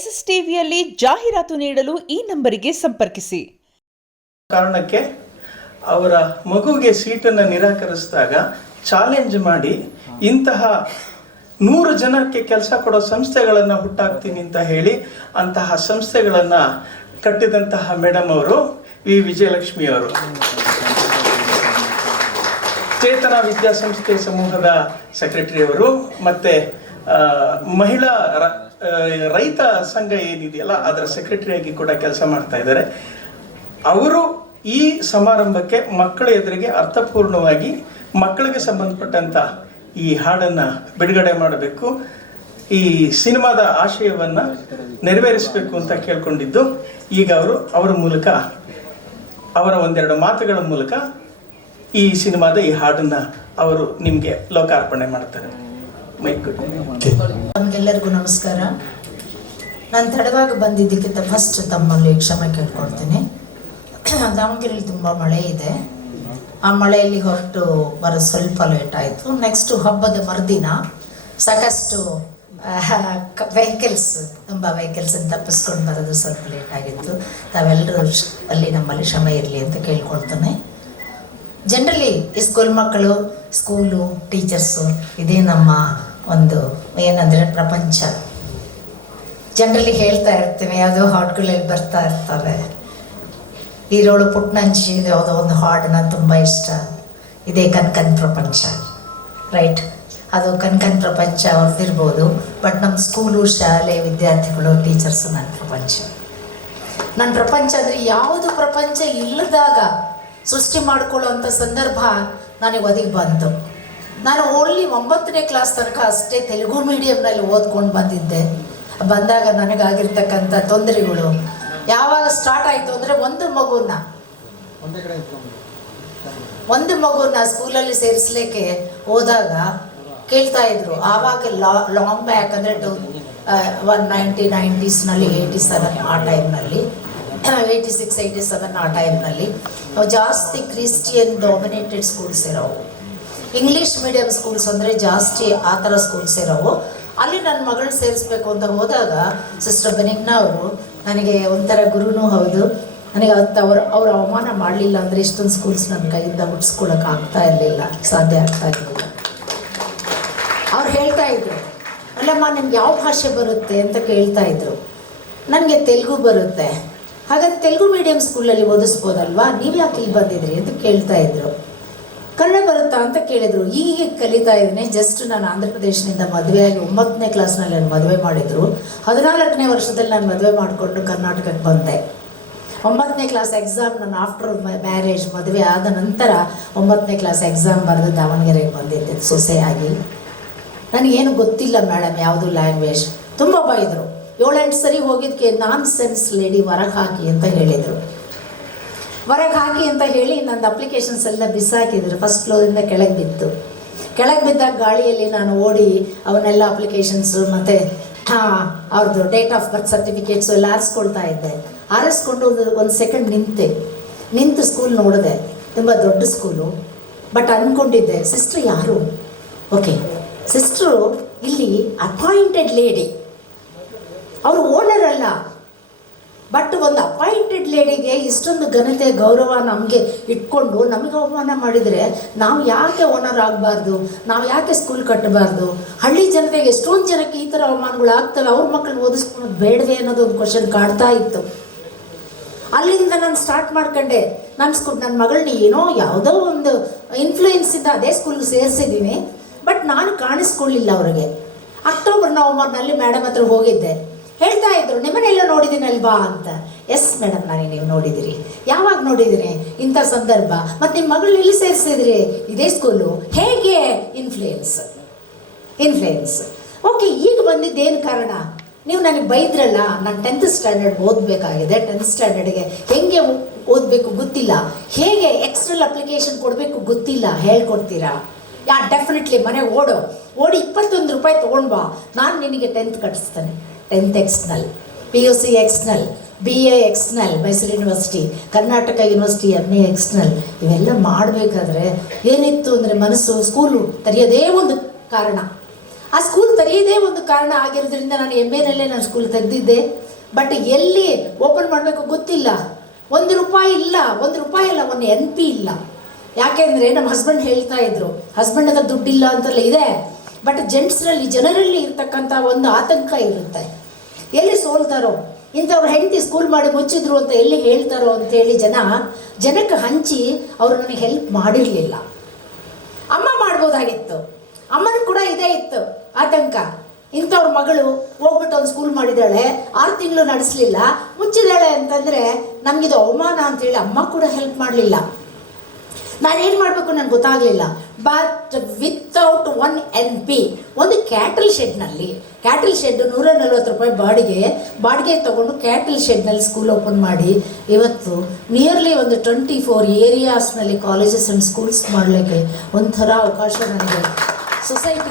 SSTVಯಲ್ಲಿ ಜಾಹೀರಾತು ನೀಡಲು ಈ ನಂಬರಿಗೆ ಸಂಪರ್ಕಿಸಿ. ಕಾರಣಕ್ಕೆ ಅವರ ಮಗುವಿಗೆ ಸೀಟನ್ನು ನಿರಾಕರಿಸಿದಾಗ ಚಾಲೆಂಜ್ ಮಾಡಿ ಇಂತಹ 100 ಜನಕ್ಕೆ ಕೆಲಸ ಕೊಡೋ ಸಂಸ್ಥೆಗಳನ್ನು ಹುಟ್ಟಾಕ್ತೀನಿ ಅಂತ ಹೇಳಿ ಅಂತಹ ಸಂಸ್ಥೆಗಳನ್ನು ಕಟ್ಟಿದಂತಹ ಮೇಡಮ್ ಅವರು ವಿ ವಿಜಯಲಕ್ಷ್ಮಿ ಅವರು. ಚೇತನ ವಿದ್ಯಾಸಂಸ್ಥೆ ಸಮೂಹದ ಸೆಕ್ರೆಟರಿ ಅವರು, ಮತ್ತು ಮಹಿಳಾ ರೈತ ಸಂಘ ಏನಿದೆಯಲ್ಲ ಅದರ ಸೆಕ್ರೆಟರಿಯಾಗಿ ಕೂಡ ಕೆಲಸ ಮಾಡ್ತಾ ಇದ್ದಾರೆ. ಅವರು ಈ ಸಮಾರಂಭಕ್ಕೆ ಮಕ್ಕಳ ಎದುರಿಗೆ ಅರ್ಥಪೂರ್ಣವಾಗಿ ಮಕ್ಕಳಿಗೆ ಸಂಬಂಧಪಟ್ಟಂಥ ಈ ಹಾಡನ್ನು ಬಿಡುಗಡೆ ಮಾಡಬೇಕು, ಈ ಸಿನಿಮಾದ ಆಶಯವನ್ನು ನೆರವೇರಿಸಬೇಕು ಅಂತ ಕೇಳ್ಕೊಂಡಿದ್ದು, ಈಗ ಅವರ ಮೂಲಕ ಅವರ ಒಂದೆರಡು ಮಾತುಗಳ ಮೂಲಕ ಈ ಸಿನಿಮಾದ ಈ ಹಾಡನ್ನು ಅವರು ನಿಮಗೆ ಲೋಕಾರ್ಪಣೆ ಮಾಡ್ತಾರೆ. ನಮಗೆಲ್ಲರಿಗೂ ನಮಸ್ಕಾರ. ನಾನು ತಡವಾಗಿ ಬಂದಿದ್ದಕ್ಕಿಂತ ಫಸ್ಟ್ ತಮ್ಮಲ್ಲಿ ಕ್ಷಮೆ ಕೇಳ್ಕೊಳ್ತೇನೆ. ದಾವಣಗೆರೆಯಲ್ಲಿ ತುಂಬ ಮಳೆ ಇದೆ. ಆ ಮಳೆಯಲ್ಲಿ ಹೊರಟು ಬರೋ ಸ್ವಲ್ಪ ಲೇಟ್ ಆಯಿತು. ನೆಕ್ಸ್ಟು ಹಬ್ಬದ ಮರುದಿನ ಸಾಕಷ್ಟು ತುಂಬ ವೆಹಿಕಲ್ಸನ್ನು ತಪ್ಪಿಸ್ಕೊಂಡು ಬರೋದು ಸ್ವಲ್ಪ ಲೇಟ್ ಆಗಿತ್ತು. ತಾವೆಲ್ಲರೂ ಅಲ್ಲಿ ನಮ್ಮಲ್ಲಿ ಕ್ಷಮೆ ಇರಲಿ ಅಂತ ಕೇಳ್ಕೊಳ್ತಾನೆ. ಜನರಲಿ ಈ ಸ್ಕೂಲ್ ಮಕ್ಕಳು, ಸ್ಕೂಲು, ಟೀಚರ್ಸು ಇದೇ ನಮ್ಮ ಒಂದು ಏನಂದರೆ ಪ್ರಪಂಚ. ಜನರಲಿ ಹೇಳ್ತಾ ಇರ್ತೇವೆ, ಯಾವುದೋ ಹಾಡುಗಳಲ್ಲಿ ಬರ್ತಾ ಇರ್ತವೆ. ಈರೋಳು ಪುಟ್ನಂಚಿ ಯಾವುದೋ ಒಂದು ಹಾಡು ನನಗೆ ತುಂಬ ಇಷ್ಟ, ಇದೇ ಕನ್ಕನ್ ಪ್ರಪಂಚ, ರೈಟ್? ಅದು ಕನ್ಕನ್ ಪ್ರಪಂಚ ಅವ್ರದ್ದಿರ್ಬೋದು, ಬಟ್ ನಮ್ಮ ಸ್ಕೂಲು, ಶಾಲೆ, ವಿದ್ಯಾರ್ಥಿಗಳು, ಟೀಚರ್ಸು ನನ್ನ ಪ್ರಪಂಚ. ನನ್ನ ಪ್ರಪಂಚ ಅಂದರೆ ಯಾವುದು ಪ್ರಪಂಚ ಇಲ್ಲದಾಗ ಸೃಷ್ಟಿ ಮಾಡಿಕೊಳ್ಳುವಂಥ ಸಂದರ್ಭ ನನಗೆ ಒದಗಿ ಬಂತು. ನಾನು ಓನ್ಲಿ 9ನೇ ಕ್ಲಾಸ್ ತನಕ ಅಷ್ಟೇ ತೆಲುಗು ಮೀಡಿಯಮ್ನಲ್ಲಿ ಓದ್ಕೊಂಡು ಬಂದಿದ್ದೆ. ಬಂದಾಗ ನನಗಾಗಿರ್ತಕ್ಕಂಥ ತೊಂದರೆಗಳು ಯಾವಾಗ ಸ್ಟಾರ್ಟ್ ಆಯಿತು ಅಂದರೆ ಒಂದು ಮಗುನ ಸ್ಕೂಲಲ್ಲಿ ಸೇರಿಸ್ಲಿಕ್ಕೆ ಹೋದಾಗ ಕೇಳ್ತಾ ಇದ್ರು. ಆವಾಗ ಲಾಂಗ್ ಬ್ಯಾಕ್ ಅಂದರೆ 1990ನಲ್ಲಿ 87 ಆ ಟೈಮ್ನಲ್ಲಿ, 86, 87 ಆ ಟೈಮ್ನಲ್ಲಿ ಜಾಸ್ತಿ ಕ್ರಿಶ್ಚಿಯನ್ ಡಾಮಿನೇಟೆಡ್ ಸ್ಕೂಲ್ಸ್ ಇರೋವು. ಇಂಗ್ಲೀಷ್ ಮೀಡಿಯಮ್ ಸ್ಕೂಲ್ಸ್ ಅಂದರೆ ಜಾಸ್ತಿ ಆ ಥರ ಸ್ಕೂಲ್ಸ್ ಇರೋವು. ಅಲ್ಲಿ ನನ್ನ ಮಗಳನ್ನ ಸೇರಿಸ್ಬೇಕು ಅಂತ ಹೋದಾಗ ಸಿಸ್ಟರ್ ಬೆನಿಗ್ನಾ ಅವರು ನನಗೆ ಒಂಥರ ಗುರುನೂ ಹೌದು. ನನಗೆ ಅವ್ರು ಅವಮಾನ ಮಾಡಲಿಲ್ಲ ಅಂದರೆ ಇಷ್ಟೊಂದು ಸ್ಕೂಲ್ಸ್ ನನ್ನ ಕೈಯಿಂದ ಹುಟ್ಟಿಸ್ಕೊಳ್ಳೋಕೆ ಸಾಧ್ಯ ಆಗ್ತಾ ಇರಲಿಲ್ಲ. ಅವ್ರು ಹೇಳ್ತಾ ಇದ್ರು, ಅಲ್ಲಮ್ಮ ನಿಮ್ಗೆ ಯಾವ ಭಾಷೆ ಬರುತ್ತೆ ಅಂತ ಕೇಳ್ತಾ ಇದ್ರು. ನನಗೆ ತೆಲುಗು ಬರುತ್ತೆ, ಹಾಗಾದ್ರೆ ತೆಲುಗು ಮೀಡಿಯಮ್ ಸ್ಕೂಲಲ್ಲಿ ಓದಿಸ್ಬೋದಲ್ವಾ, ನೀವು ಯಾಕೆ ಇಲ್ಲಿ ಬಂದಿದ್ರಿ ಅಂತ ಕೇಳ್ತಾ ಇದ್ರು. ಕನ್ನಡ ಬರುತ್ತಾ ಅಂತ ಕೇಳಿದರು. ಈಗ ಕಲಿತಾ ಇದ್ದೀನಿ. ಜಸ್ಟ್ ನಾನು ಆಂಧ್ರ ಪ್ರದೇಶದಿಂದ ಮದುವೆಯಾಗಿ 9ನೇ ಕ್ಲಾಸ್ನಲ್ಲಿ ನಾನು ಮದುವೆ ಮಾಡಿದರು. 14ನೇ ವರ್ಷದಲ್ಲಿ ನಾನು ಮದುವೆ ಮಾಡಿಕೊಂಡು ಕರ್ನಾಟಕಕ್ಕೆ ಬಂದೆ. 9ನೇ ಕ್ಲಾಸ್ ಎಕ್ಸಾಮ್ ನಾನು ಆಫ್ಟರ್ ಮ್ಯಾರೇಜ್, ಮದುವೆ ಆದ ನಂತರ 9ನೇ ಕ್ಲಾಸ್ ಎಕ್ಸಾಮ್ ಬರೆದು ದಾವಣಗೆರೆಗೆ ಬಂದಿದ್ದೆ ಸೊಸೆಯಾಗಿ. ನನಗೇನು ಗೊತ್ತಿಲ್ಲ ಮೇಡಮ್ ಯಾವುದು ಲ್ಯಾಂಗ್ವೇಜ್. ತುಂಬ ಬೈದರು. 7-8 ಸರಿ ಹೋಗಿದ್ದಕ್ಕೆ ನಾನ್ ಸೆನ್ಸ್ ಲೇಡಿ ಹೊರಗೆ ಹಾಕಿ ಅಂತ ಹೇಳಿದರು. ಹೊರಗೆ ಹಾಕಿ ಅಂತ ಹೇಳಿ ನನ್ನ ಅಪ್ಲಿಕೇಶನ್ಸ್ ಎಲ್ಲ ಬಿಸಾಕಿದ್ರು. ಫಸ್ಟ್ ಫ್ಲೋರಿಂದ ಕೆಳಗೆ ಬಿದ್ದಾಗ ಗಾಳಿಯಲ್ಲಿ ನಾನು ಓಡಿ ಅವನ್ನೆಲ್ಲ ಅಪ್ಲಿಕೇಶನ್ಸು ಮತ್ತು ಅವ್ರದ್ದು ಡೇಟ್ ಆಫ್ ಬರ್ತ್ ಸರ್ಟಿಫಿಕೇಟ್ಸು ಎಲ್ಲ ಆರಿಸ್ಕೊಳ್ತಾ ಇದ್ದೆ. ಆರಿಸ್ಕೊಂಡು ಒಂದು ಸೆಕೆಂಡ್ ನಿಂತು ಸ್ಕೂಲ್ ನೋಡಿದೆ. ತುಂಬ ದೊಡ್ಡ ಸ್ಕೂಲು. ಬಟ್ ಅಂದ್ಕೊಂಡಿದ್ದೆ ಸಿಸ್ಟ್ರು ಯಾರು? ಓಕೆ, ಸಿಸ್ಟ್ರು ಇಲ್ಲಿ ಅಪಾಯಿಂಟೆಡ್ ಲೇಡಿ, ಅವರು ಓನರ್ ಅಲ್ಲ. ಬಟ್ ಒಂದು ಅಪಾಯಿಂಟೆಡ್ ಲೇಡಿಗೆ ಇಷ್ಟೊಂದು ಘನತೆ, ಗೌರವ ನಮಗೆ ಇಟ್ಕೊಂಡು ನಮಗೆ ಅವಮಾನ ಮಾಡಿದರೆ ನಾವು ಯಾಕೆ ಓನರ್ ಆಗಬಾರ್ದು? ನಾವು ಯಾಕೆ ಸ್ಕೂಲ್ ಕಟ್ಟಬಾರ್ದು? ಹಳ್ಳಿ ಜನತೆಗೆ ಎಷ್ಟೊಂದು ಜನಕ್ಕೆ ಈ ಥರ ಅವಮಾನಗಳು ಆಗ್ತವೆ. ಅವ್ರ ಮಕ್ಕಳನ್ನ ಓದಿಸ್ಕೊಳ್ಳೋದು ಬೇಡವೆ ಅನ್ನೋದು ಒಂದು ಕ್ವಶನ್ ಕಾಡ್ತಾ ಇತ್ತು. ಅಲ್ಲಿಂದ ನಾನು ಸ್ಟಾರ್ಟ್ ಮಾಡ್ಕೊಂಡೆ. ನನ್ನ ಮಗಳನ್ನ ಏನೋ ಯಾವುದೋ ಒಂದು ಇನ್ಫ್ಲೂಯೆನ್ಸಿಂದ ಅದೇ ಸ್ಕೂಲ್ಗೆ ಸೇರಿಸಿದ್ದೀನಿ. ಬಟ್ ನಾನು ಕಾಣಿಸ್ಕೊಳ್ಳಿಲ್ಲ ಅವರಿಗೆ. ಅಕ್ಟೋಬರ್ ನವಂಬರ್ನಲ್ಲಿ ಮೇಡಮ್ ಹತ್ರ ಹೋಗಿದ್ದೆ. ಹೇಳ್ತಾ ಇದ್ರು, ನಿಮ್ಮನ್ನೆಲ್ಲ ನೋಡಿದ್ದೀನಲ್ವಾ ಅಂತ. ಎಸ್ ಮೇಡಮ್, ನನಗೆ ನೀವು ನೋಡಿದಿರಿ. ಯಾವಾಗ ನೋಡಿದಿರಿ? ಇಂಥ ಸಂದರ್ಭ. ಮತ್ತು ನಿಮ್ಮ ಮಗಳು ಎಲ್ಲಿ ಸೇರಿಸಿದ್ರಿ? ಇದೇ ಸ್ಕೂಲು. ಹೇಗೆ? ಇನ್ಫ್ಲೂಯೆನ್ಸ್. ಓಕೆ, ಈಗ ಬಂದಿದ್ದೇನು ಕಾರಣ? ನೀವು ನನಗೆ ಬೈದ್ರಲ್ಲ, ನಾನು 10th ಸ್ಟ್ಯಾಂಡರ್ಡ್ ಓದಬೇಕಾಗಿದೆ. 10th ಸ್ಟ್ಯಾಂಡರ್ಡ್ಗೆ ಹೆಂಗೆ ಓದಬೇಕು ಗೊತ್ತಿಲ್ಲ, ಹೇಗೆ ಎಕ್ಸ್ಟ್ರಲ್ ಅಪ್ಲಿಕೇಶನ್ ಕೊಡಬೇಕು ಗೊತ್ತಿಲ್ಲ, ಹೇಳ್ಕೊಡ್ತೀರಾ? ಡೆಫಿನೆಟ್ಲಿ ಮನೆಗೆ ಓಡಿ 21 ರೂಪಾಯಿ ತೊಗೊಂಡು ಬಾ, ನಾನು ನಿನಗೆ 10th ಕಟ್ಟಿಸ್ತೇನೆ. 10th external, PUC external, BA external, Mysuru university, Karnataka university MA external, ಇವೆಲ್ಲ ಮಾಡಬೇಕಾದ್ರೆ ಏನಿತ್ತು ಅಂದರೆ ಮನಸ್ಸು ಸ್ಕೂಲು ತೆರೆಯೋದೇ ಒಂದು ಕಾರಣ. ಆ ಸ್ಕೂಲ್ ತೆರೆಯದೇ ಒಂದು ಕಾರಣ ಆಗಿರೋದ್ರಿಂದ ನಾನು MA ನಾನು ಸ್ಕೂಲ್ ತೆಗೆದಿದ್ದೆ. ಬಟ್ ಎಲ್ಲಿ ಓಪನ್ ಮಾಡಬೇಕು ಗೊತ್ತಿಲ್ಲ. ₹1 ಇಲ್ಲ, ₹1 ಅಲ್ಲ, ಒಂದು NP ಇಲ್ಲ. ಯಾಕೆಂದರೆ ನಮ್ಮ ಹಸ್ಬೆಂಡ್ ಹೇಳ್ತಾ ಇದ್ರು, ಹಸ್ಬೆಂಡ್ ಹತ್ರ ದುಡ್ಡಿಲ್ಲ ಅಂತೆಲ್ಲ ಇದೆ. ಬಟ್ ಜನರಲ್ಲಿ ಇರ್ತಕ್ಕಂಥ ಒಂದು ಆತಂಕ ಇರುತ್ತೆ. ಎಲ್ಲಿ ಸೋಲ್ತಾರೋ, ಇಂಥವ್ರು ಹೆಂಡತಿ ಸ್ಕೂಲ್ ಮಾಡಿ ಮುಚ್ಚಿದ್ರು ಅಂತ ಎಲ್ಲಿ ಹೇಳ್ತಾರೋ ಅಂತೇಳಿ ಜನಕ್ಕೆ ಹಂಚಿ ಅವರು ನನಗೆ ಹೆಲ್ಪ್ ಮಾಡಿರಲಿಲ್ಲ. ಅಮ್ಮ ಮಾಡ್ಬೋದಾಗಿತ್ತು, ಅಮ್ಮನೂ ಕೂಡ ಇದೇ ಇತ್ತು ಆತಂಕ. ಇಂಥವ್ರ ಮಗಳು ಹೋಗ್ಬಿಟ್ಟು ಒಂದು ಸ್ಕೂಲ್ ಮಾಡಿದ್ದಾಳೆ, 6 ತಿಂಗಳು ನಡೆಸಲಿಲ್ಲ, ಮುಚ್ಚಿದ್ದಾಳೆ ಅಂತಂದರೆ ನಮಗಿದು ಅವಮಾನ ಅಂತೇಳಿ ಅಮ್ಮ ಕೂಡ ಹೆಲ್ಪ್ ಮಾಡಲಿಲ್ಲ. ನಾನೇನು ಮಾಡಬೇಕು ನನಗೆ ಗೊತ್ತಾಗಲಿಲ್ಲ. ಬಟ್ ವಿತೌಟ್ ಒಂದು NP, ಒಂದು ಕ್ಯಾಟಲ್ ಶೆಡ್ನಲ್ಲಿ, ಕ್ಯಾಟಲ್ ಶೆಡ್ ₹140 ಬಾಡಿಗೆ ತೊಗೊಂಡು ಕ್ಯಾಟಲ್ ಶೆಡ್ನಲ್ಲಿ ಸ್ಕೂಲ್ ಓಪನ್ ಮಾಡಿ ಇವತ್ತು ನಿಯರ್ಲಿ ಒಂದು 24 ಏರಿಯಾಸ್ನಲ್ಲಿ ಕಾಲೇಜಸ್ ಆ್ಯಂಡ್ ಸ್ಕೂಲ್ಸ್ ಮಾಡಲಿಕ್ಕೆ ಒಂಥರ ಅವಕಾಶ ನನಗೆ ಸೊಸೈಟಿ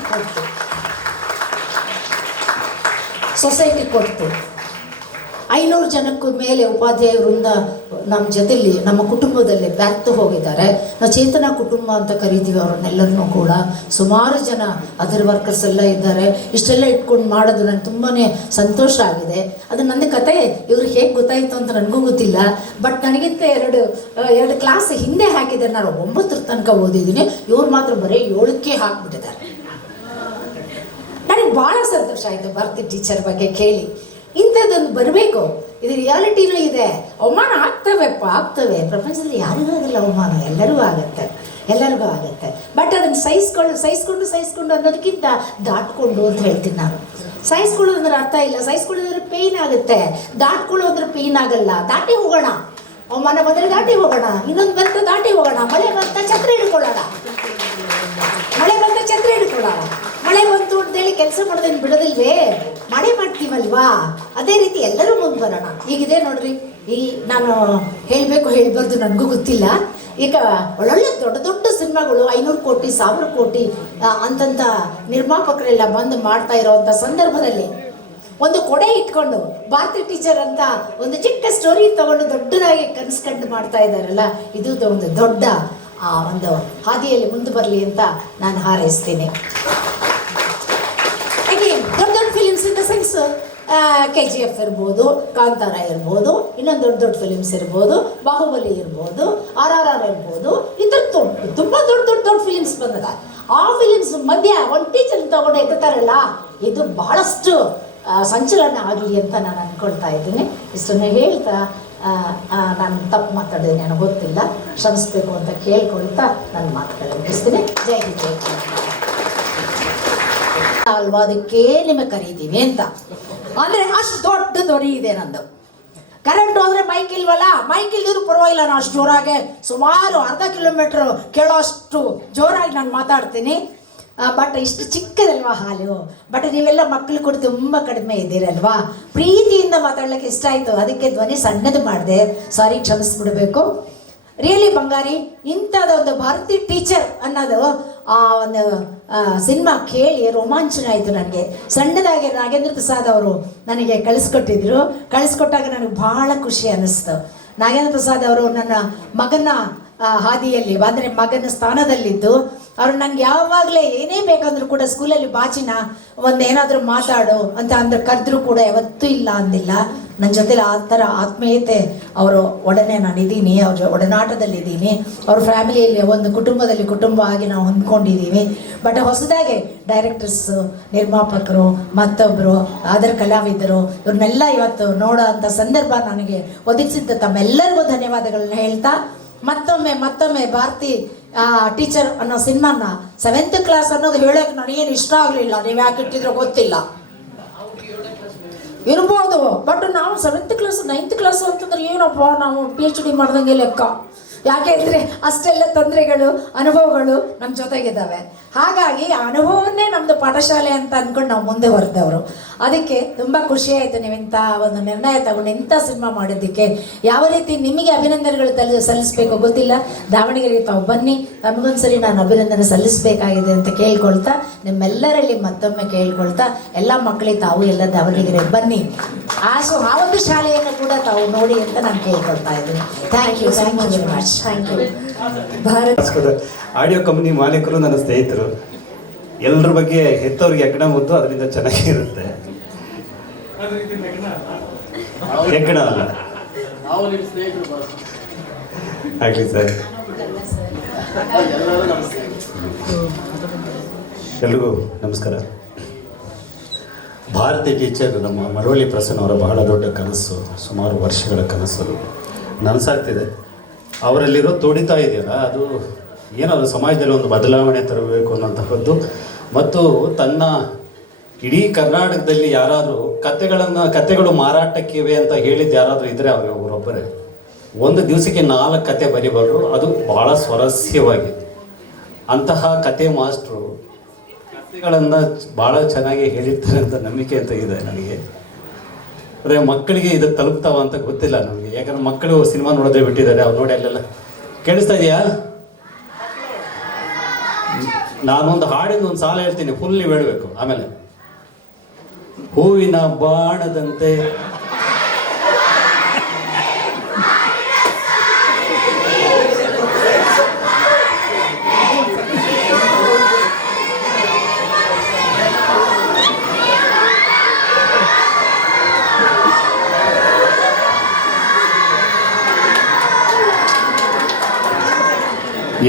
ಕೊಡ್ತು. 500 ಜನಕ್ಕೂ ಮೇಲೆ ಉಪಾಧ್ಯಾಯರಿಂದ ನಮ್ಮ ಜೊತೆಯಲ್ಲಿ, ನಮ್ಮ ಕುಟುಂಬದಲ್ಲಿ ಬೆರ್ತು ಹೋಗಿದ್ದಾರೆ. ನಾವು ಚೇತನ ಕುಟುಂಬ ಅಂತ ಕರಿತೀವಿ ಅವ್ರನ್ನೆಲ್ಲರನ್ನೂ ಕೂಡ. ಸುಮಾರು ಜನ ಅದರ್ ವರ್ಕರ್ಸ್ ಎಲ್ಲ ಇದ್ದಾರೆ. ಇಷ್ಟೆಲ್ಲ ಇಟ್ಕೊಂಡು ಮಾಡೋದು ನನಗೆ ತುಂಬಾ ಸಂತೋಷ ಆಗಿದೆ. ಅದು ನನ್ನ ಕತೆ ಇವ್ರಿಗೆ ಹೇಗೆ ಗೊತ್ತಾಯಿತು ಅಂತ ನನಗೂ ಗೊತ್ತಿಲ್ಲ. ಬಟ್ ನನಗಿಂತ ಎರಡು ಕ್ಲಾಸ್ ಹಿಂದೆ ಹಾಕಿದ್ದಾರೆ. ನಾನು 9 ತನಕ ಓದಿದ್ದೀನಿ, ಇವ್ರು ಮಾತ್ರ ಬರೀ 7ಕ್ಕೆ ಹಾಕಿಬಿಟ್ಟಿದ್ದಾರೆ. ನನಗೆ ಭಾಳ ಸಂತೋಷ ಆಯಿತು ಭಾರತಿ ಟೀಚರ್ ಬಗ್ಗೆ ಕೇಳಿ. ಇಂಥದ್ದೊಂದು ಬರಬೇಕು, ಇದು ರಿಯಾಲಿಟಿನೂ ಇದೆ. ಅವಮಾನ ಆಗ್ತವೆ. ಪ್ರಪಂಚದಲ್ಲಿ ಯಾರಿಗೂ ಆಗಲ್ಲ ಅವಮಾನ, ಎಲ್ಲರಿಗೂ ಆಗುತ್ತೆ. ಬಟ್ ಅದನ್ನು ಸಹಿಸ್ಕೊಂಡು ಅನ್ನೋದಕ್ಕಿಂತ ದಾಟ್ಕೊಂಡು ಅಂತ ಹೇಳ್ತೀನಿ ನಾನು. ಸಹಿಸ್ಕೊಳ್ಳೋದ್ರ ಅರ್ಥ ಇಲ್ಲ, ಸಹಿಸ್ಕೊಳ್ಳೋದ್ರೆ ಪೇಯ್ನ್ ಆಗುತ್ತೆ, ದಾಟ್ಕೊಳ್ಳೋದ್ರೆ ಪೇಯ್ನ್ ಆಗಲ್ಲ. ದಾಟಿ ಹೋಗೋಣ, ಅವಮಾನ ಬಂದರೆ ದಾಟಿ ಹೋಗೋಣ, ಇನ್ನೊಂದು ಬಂತ ದಾಟಿ ಹೋಗೋಣ, ಮಳೆ ಬಂತ ಛತ್ರ ಹಿಡ್ಕೊಳ್ಳೋಣ, ಮಳೆ ಬಂತು ಅಂತೇಳಿ ಕೆಲಸ ಮಾಡೋದೇನು ಬಿಡೋದಿಲ್ವೇ, ಮಳೆ ಮಾಡ್ತೀವಲ್ವಾ, ಅದೇ ರೀತಿ ಎಲ್ಲರೂ ಮುಂದೆ ಬರೋಣ. ಈಗಿದೆ ನೋಡ್ರಿ, ಈ ನಾನು ಹೇಳ್ಬಾರ್ದು ನನಗೂ ಗೊತ್ತಿಲ್ಲ. ಈಗ ಒಳ್ಳೊಳ್ಳೆ ದೊಡ್ಡ ಸಿನಿಮಾಗಳು 500 ಕೋಟಿ 1000 ಕೋಟಿ ಅಂತಂತ ನಿರ್ಮಾಪಕರೆಲ್ಲ ಬಂದು ಮಾಡ್ತಾ ಇರೋವಂಥ ಸಂದರ್ಭದಲ್ಲಿ ಒಂದು ಕೊಡೆ ಇಟ್ಕೊಂಡು ಭಾರತಿ ಟೀಚರ್ ಅಂತ ಒಂದು ಚಿಕ್ಕ ಸ್ಟೋರಿ ತಗೊಂಡು ದೊಡ್ಡದಾಗಿ ಕನಸ್ಕಂಡು ಮಾಡ್ತಾ ಇದ್ದಾರಲ್ಲ, ಇದು ಒಂದು ದೊಡ್ಡ ಒಂದು ಹಾದಿಯಲ್ಲಿ ಮುಂದೆ ಬರಲಿ ಅಂತ ನಾನು ಹಾರೈಸ್ತೀನಿ. ಹಾಗೆ ದೊಡ್ಡ films in the sense KGF ಇರ್ಬೋದು, ಕಾಂತಾರ ಇರ್ಬೋದು, ಇನ್ನೊಂದು ದೊಡ್ಡ ಫಿಲಿಮ್ಸ್ ಇರ್ಬೋದು, ಬಾಹುಬಲಿ ಇರ್ಬೋದು, RRR ಇರ್ಬೋದು, ಈ ಥರ ತುಂಬ ದೊಡ್ಡ ಫಿಲಿಮ್ಸ್ ಬಂದದ. ಆ ಫಿಲಿಮ್ಸ್ ಮಧ್ಯ ಒಂದು ಟೀಚರ್ ತಗೊಂಡು ಎತ್ತುತ್ತಾರಲ್ಲ, ಇದು ಬಹಳಷ್ಟು ಸಂಚಲನ ಆಗಲಿ ಅಂತ ನಾನು ಅಂದ್ಕೊಳ್ತಾ ಇದ್ದೀನಿ. ಇಷ್ಟನ್ನು ಹೇಳ್ತಾ ನಾನು ತಪ್ಪು ಮಾತಾಡಿದೆ, ನನಗೆ ಗೊತ್ತಿಲ್ಲ, ಕ್ಷಮಿಸ್ಬೇಕು ಅಂತ ಕೇಳ್ಕೊಳ್ತಾ ನನ್ನ ಮಾತುಗಳು ಮುಗಿಸ್ತೀನಿ. ಜೈ ಹಿಂದ್, ಜೈ ಕರ್ನಾಟಕ. ಅಲ್ವಾ ಅದಕ್ಕೆ ನಿಮಗೆ ಕರೀತೀವಿ ಅಂತ ಅಂದರೆ ಅಷ್ಟು ದೊಡ್ಡ ದೊರೆ ಇದೆ ನಂದು. ಕರೆಂಟ್ ಹೋದರೆ ಮೈಕ್ ಇಲ್ವಲ್ಲ, ಮೈಕ್ ಇಲ್ದಿದ್ರು ಪರವಾಗಿಲ್ಲ, ನಾನು ಅಷ್ಟು ಜೋರಾಗೆ ಸುಮಾರು ಅರ್ಧ ಕಿಲೋಮೀಟ್ರ್ ಕೇಳೋಷ್ಟು ಜೋರಾಗಿ ನಾನು ಮಾತಾಡ್ತೀನಿ. ಬಟ್ ಇಷ್ಟು ಚಿಕ್ಕದಲ್ವಾ ಹಾಲು. ಬಟ್ ನೀವೆಲ್ಲ ಮಕ್ಕಳು ಕೂಡ ತುಂಬ ಕಡಿಮೆ ಇದ್ದೀರಲ್ವಾ, ಪ್ರೀತಿಯಿಂದ ಮಾತಾಡ್ಲಿಕ್ಕೆ ಇಷ್ಟ ಆಯಿತು, ಅದಕ್ಕೆ ಧ್ವನಿ ಸಣ್ಣದು ಮಾಡಿದೆ, ಸಾರಿ, ಕ್ಷಮಿಸ್ಬಿಡ್ಬೇಕು. ರಿಯಲಿ ಬಂಗಾರಿ, ಇಂಥದ್ದೊಂದು ಭಾರತಿ ಟೀಚರ್ ಅನ್ನೋದು ಆ ಒಂದು ಸಿನಿಮಾ ಕೇಳಿ ರೋಮಾಂಚನ ಆಯಿತು ನನಗೆ. ಸಣ್ಣದಾಗಿ ನಾಗೇಂದ್ರ ಪ್ರಸಾದ್ ಅವರು ನನಗೆ ಕಳಿಸ್ಕೊಟ್ಟಾಗ ನನಗೆ ಭಾಳ ಖುಷಿ ಅನ್ನಿಸ್ತು. ನಾಗೇಂದ್ರ ಪ್ರಸಾದ್ ಅವರು ನನ್ನ ಮಗನ ಹಾದಿಯಲ್ಲಿ ಅಂದರೆ ಮಗನ ಸ್ಥಾನದಲ್ಲಿದ್ದು ಅವ್ರು ನನಗೆ ಯಾವಾಗಲೇ ಏನೇ ಬೇಕಂದ್ರೂ ಕೂಡ ಸ್ಕೂಲಲ್ಲಿ ಬಾಚಿನ ಒಂದೇನಾದರೂ ಮಾತಾಡು ಅಂತ ಅಂದ್ರೆ ಕರೆದ್ರೂ ಕೂಡ ಯಾವತ್ತೂ ಇಲ್ಲ ಅಂದಿಲ್ಲ. ನನ್ನ ಜೊತೆಲಿ ಆ ಥರ ಆತ್ಮೀಯತೆ ಅವರು ಒಡನೆ ನಾನಿದ್ದೀನಿ, ಅವ್ರ ಒಡನಾಟದಲ್ಲಿದ್ದೀನಿ. ಅವ್ರ ಫ್ಯಾಮಿಲಿಯಲ್ಲಿ ಒಂದು ಕುಟುಂಬ ಆಗಿ ನಾವು ಹೊಂದ್ಕೊಂಡಿದ್ದೀವಿ. ಬಟ್ ಹೊಸದಾಗಿ ಡೈರೆಕ್ಟರ್ಸು, ನಿರ್ಮಾಪಕರು, ಮತ್ತೊಬ್ಬರು ಅದರ ಕಲಾವಿದರು ಇವ್ರನ್ನೆಲ್ಲ ಇವತ್ತು ನೋಡೋ ಅಂಥ ಸಂದರ್ಭ ನನಗೆ ಒದಗಿಸಿದ್ದ ತಮ್ಮೆಲ್ಲರಿಗೂ ಧನ್ಯವಾದಗಳನ್ನ ಹೇಳ್ತಾ, ಮತ್ತೊಮ್ಮೆ ಭಾರತಿ ಟೀಚರ್ ಅನ್ನೋ ಸಿನಿಮಾನ 7th ಕ್ಲಾಸ್ ಅನ್ನೋದು ಹೇಳೋಕೆ ನನಗೇನು ಇಷ್ಟ ಆಗಲಿಲ್ಲ. ನೀವು ಯಾಕೆ ಇಟ್ಟಿದ್ರೋ ಗೊತ್ತಿಲ್ಲ, ಇರ್ಬೋದು. ಬಟ್ ನಾವು 7th ಕ್ಲಾಸ್ 9th ಕ್ಲಾಸ್ ಅಂತಂದ್ರೆ ಏನಪ್ಪ, ನಾವು PhD ಮಾಡ್ದಂಗೆ ಲೆಕ್ಕ. ಯಾಕೆ ಅಂದರೆ ಅಷ್ಟೆಲ್ಲ ತೊಂದರೆಗಳು, ಅನುಭವಗಳು ನಮ್ಮ ಜೊತೆಗಿದ್ದಾವೆ. ಹಾಗಾಗಿ ಆ ಅನುಭವವನ್ನೇ ನಮ್ಮದು ಪಾಠಶಾಲೆ ಅಂತ ಅಂದ್ಕೊಂಡು ನಾವು ಮುಂದೆ ಹೊರದವರು. ಅದಕ್ಕೆ ತುಂಬ ಖುಷಿ ಆಯಿತು ನೀವಿಂಥ ಒಂದು ನಿರ್ಣಯ ತಗೊಂಡು ಇಂಥ ಸಿನಿಮಾ ಮಾಡಿದ್ದಕ್ಕೆ. ಯಾವ ರೀತಿ ನಿಮಗೆ ಅಭಿನಂದನೆಗಳು ಸಲ್ಲಿಸಬೇಕು ಗೊತ್ತಿಲ್ಲ, ದಾವಣಗೆರೆಗೆ ತಾವು ಬನ್ನಿ, ನಮಗೊಂದ್ಸರಿ ನಾನು ಅಭಿನಂದನೆ ಸಲ್ಲಿಸಬೇಕಾಗಿದೆ ಅಂತ ಕೇಳ್ಕೊಳ್ತಾ, ನಿಮ್ಮೆಲ್ಲರಲ್ಲಿ ಮತ್ತೊಮ್ಮೆ ಕೇಳ್ಕೊಳ್ತಾ, ಎಲ್ಲ ಮಕ್ಕಳಿಗೆ ತಾವು ಎಲ್ಲ ದಾವಣಗೆರೆಗೆ ಬನ್ನಿ, ಆ ಒಂದು ಶಾಲೆಯನ್ನು ಕೂಡ ತಾವು ನೋಡಿ ಅಂತ ನಾನು ಕೇಳ್ಕೊಳ್ತಾ ಇದ್ದೀನಿ. Thank you very much. Thank you. Audio company ಮಾಲೀಕರು ನನ್ನ ಸ್ನೇಹಿತರು. ಎಲ್ಲರ ಬಗ್ಗೆ ಹೆತ್ತವ್ರಿಗೆ ಹೆಗ್ಗಣ ಮುದ್ದು ಅದರಿಂದ ಚೆನ್ನಾಗಿರುತ್ತೆ. ಹೆಗ್ಗಣ ಅಲ್ಲ ಆಗಲಿ ಸರ್. ಎಲ್ರಿಗೂ ನಮಸ್ಕಾರ. ಭಾರತಿ ಟೀಚರ್ ನಮ್ಮ ಮಳವಳ್ಳಿ ಪ್ರಸನ್ನ ಅವರ ಬಹಳ ದೊಡ್ಡ ಕನಸು, ಸುಮಾರು ವರ್ಷಗಳ ಕನಸು ನನಸಾಗ್ತಿದೆ. ಅವರಲ್ಲಿರೋ ತುಡಿತಾ ಇದೆಯಲ್ಲ, ಅದು ಏನಾದರೂ ಸಮಾಜದಲ್ಲಿ ಒಂದು ಬದಲಾವಣೆ ತರಬೇಕು ಅನ್ನೋಂಥದ್ದು. ಮತ್ತು ತನ್ನ ಇಡೀ ಕರ್ನಾಟಕದಲ್ಲಿ ಯಾರಾದರೂ ಕತೆಗಳು ಮಾರಾಟಕ್ಕಿವೆ ಅಂತ ಹೇಳಿದ್ದು ಯಾರಾದರೂ ಇದ್ದರೆ ಅವರೊಬ್ಬರೇ. ಒಂದು ದಿವಸಕ್ಕೆ 4 ಕತೆ ಬರಿಬಾರ್ದು, ಅದು ಭಾಳ ಸ್ವಾರಸ್ಯವಾಗಿದೆ. ಅಂತಹ ಕತೆ ಮಾಸ್ಟ್ರು ಕತೆಗಳನ್ನು ಭಾಳ ಚೆನ್ನಾಗಿ ಹೇಳಿರ್ತಾರೆ ಅಂತ ನಂಬಿಕೆ ಅಂತ ಇದೆ ನನಗೆ. ಅದೇ ಮಕ್ಕಳಿಗೆ ಇದು ತಲುಪ್ತಾವ ಅಂತ ಗೊತ್ತಿಲ್ಲ ನಮಗೆ, ಯಾಕಂದ್ರೆ ಮಕ್ಕಳು ಸಿನಿಮಾ ನೋಡೋದೇ ಬಿಟ್ಟಿದ್ದಾರೆ. ಅವ್ರು ನೋಡಿ ಅಲ್ಲೆಲ್ಲ ಕೇಳಿಸ್ತಾ ಇದೆಯಾ? ನಾನೊಂದು ಹಾಡಿನ ಒಂದು ಸಾಲ ಹೇಳ್ತೀನಿ, ಫುಲ್ ನೀವು ಹೇಳಬೇಕು. ಆಮೇಲೆ ಹೂವಿನ ಬಾಣದಂತೆ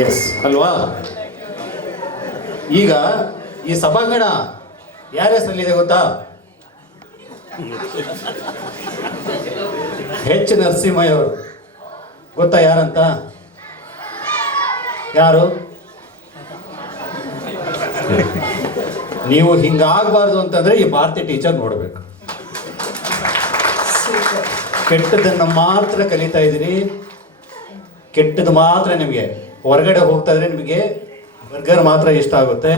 ಎಸ್ ಅಲ್ವಾ? ಈಗ ಈ ಸಭಾಂಗಣ ಯಾರ ಹೆಸರಲ್ಲಿದೆ ಗೊತ್ತಾ? ಎಚ್ ನರಸಿಂಹಯ್ಯ ಅವರು. ಗೊತ್ತಾ ಯಾರಂತ? ಯಾರು? ನೀವು ಹಿಂಗಾಗಬಾರ್ದು ಅಂತಂದ್ರೆ ಈ ಭಾರತಿ ಟೀಚರ್ ನೋಡಬೇಕು. ಕೆಟ್ಟದನ್ನು ಮಾತ್ರ ಕಲಿತಾ ಇದ್ದೀರಿ, ಕೆಟ್ಟದ್ದು ಮಾತ್ರ ನಿಮಗೆ. ಹೊರಗಡೆ ಹೋಗ್ತಾ ಇದ್ರೆ ನಿಮಗೆ ಬರ್ಗರ್ ಮಾತ್ರ ಇಷ್ಟ ಆಗುತ್ತೆ,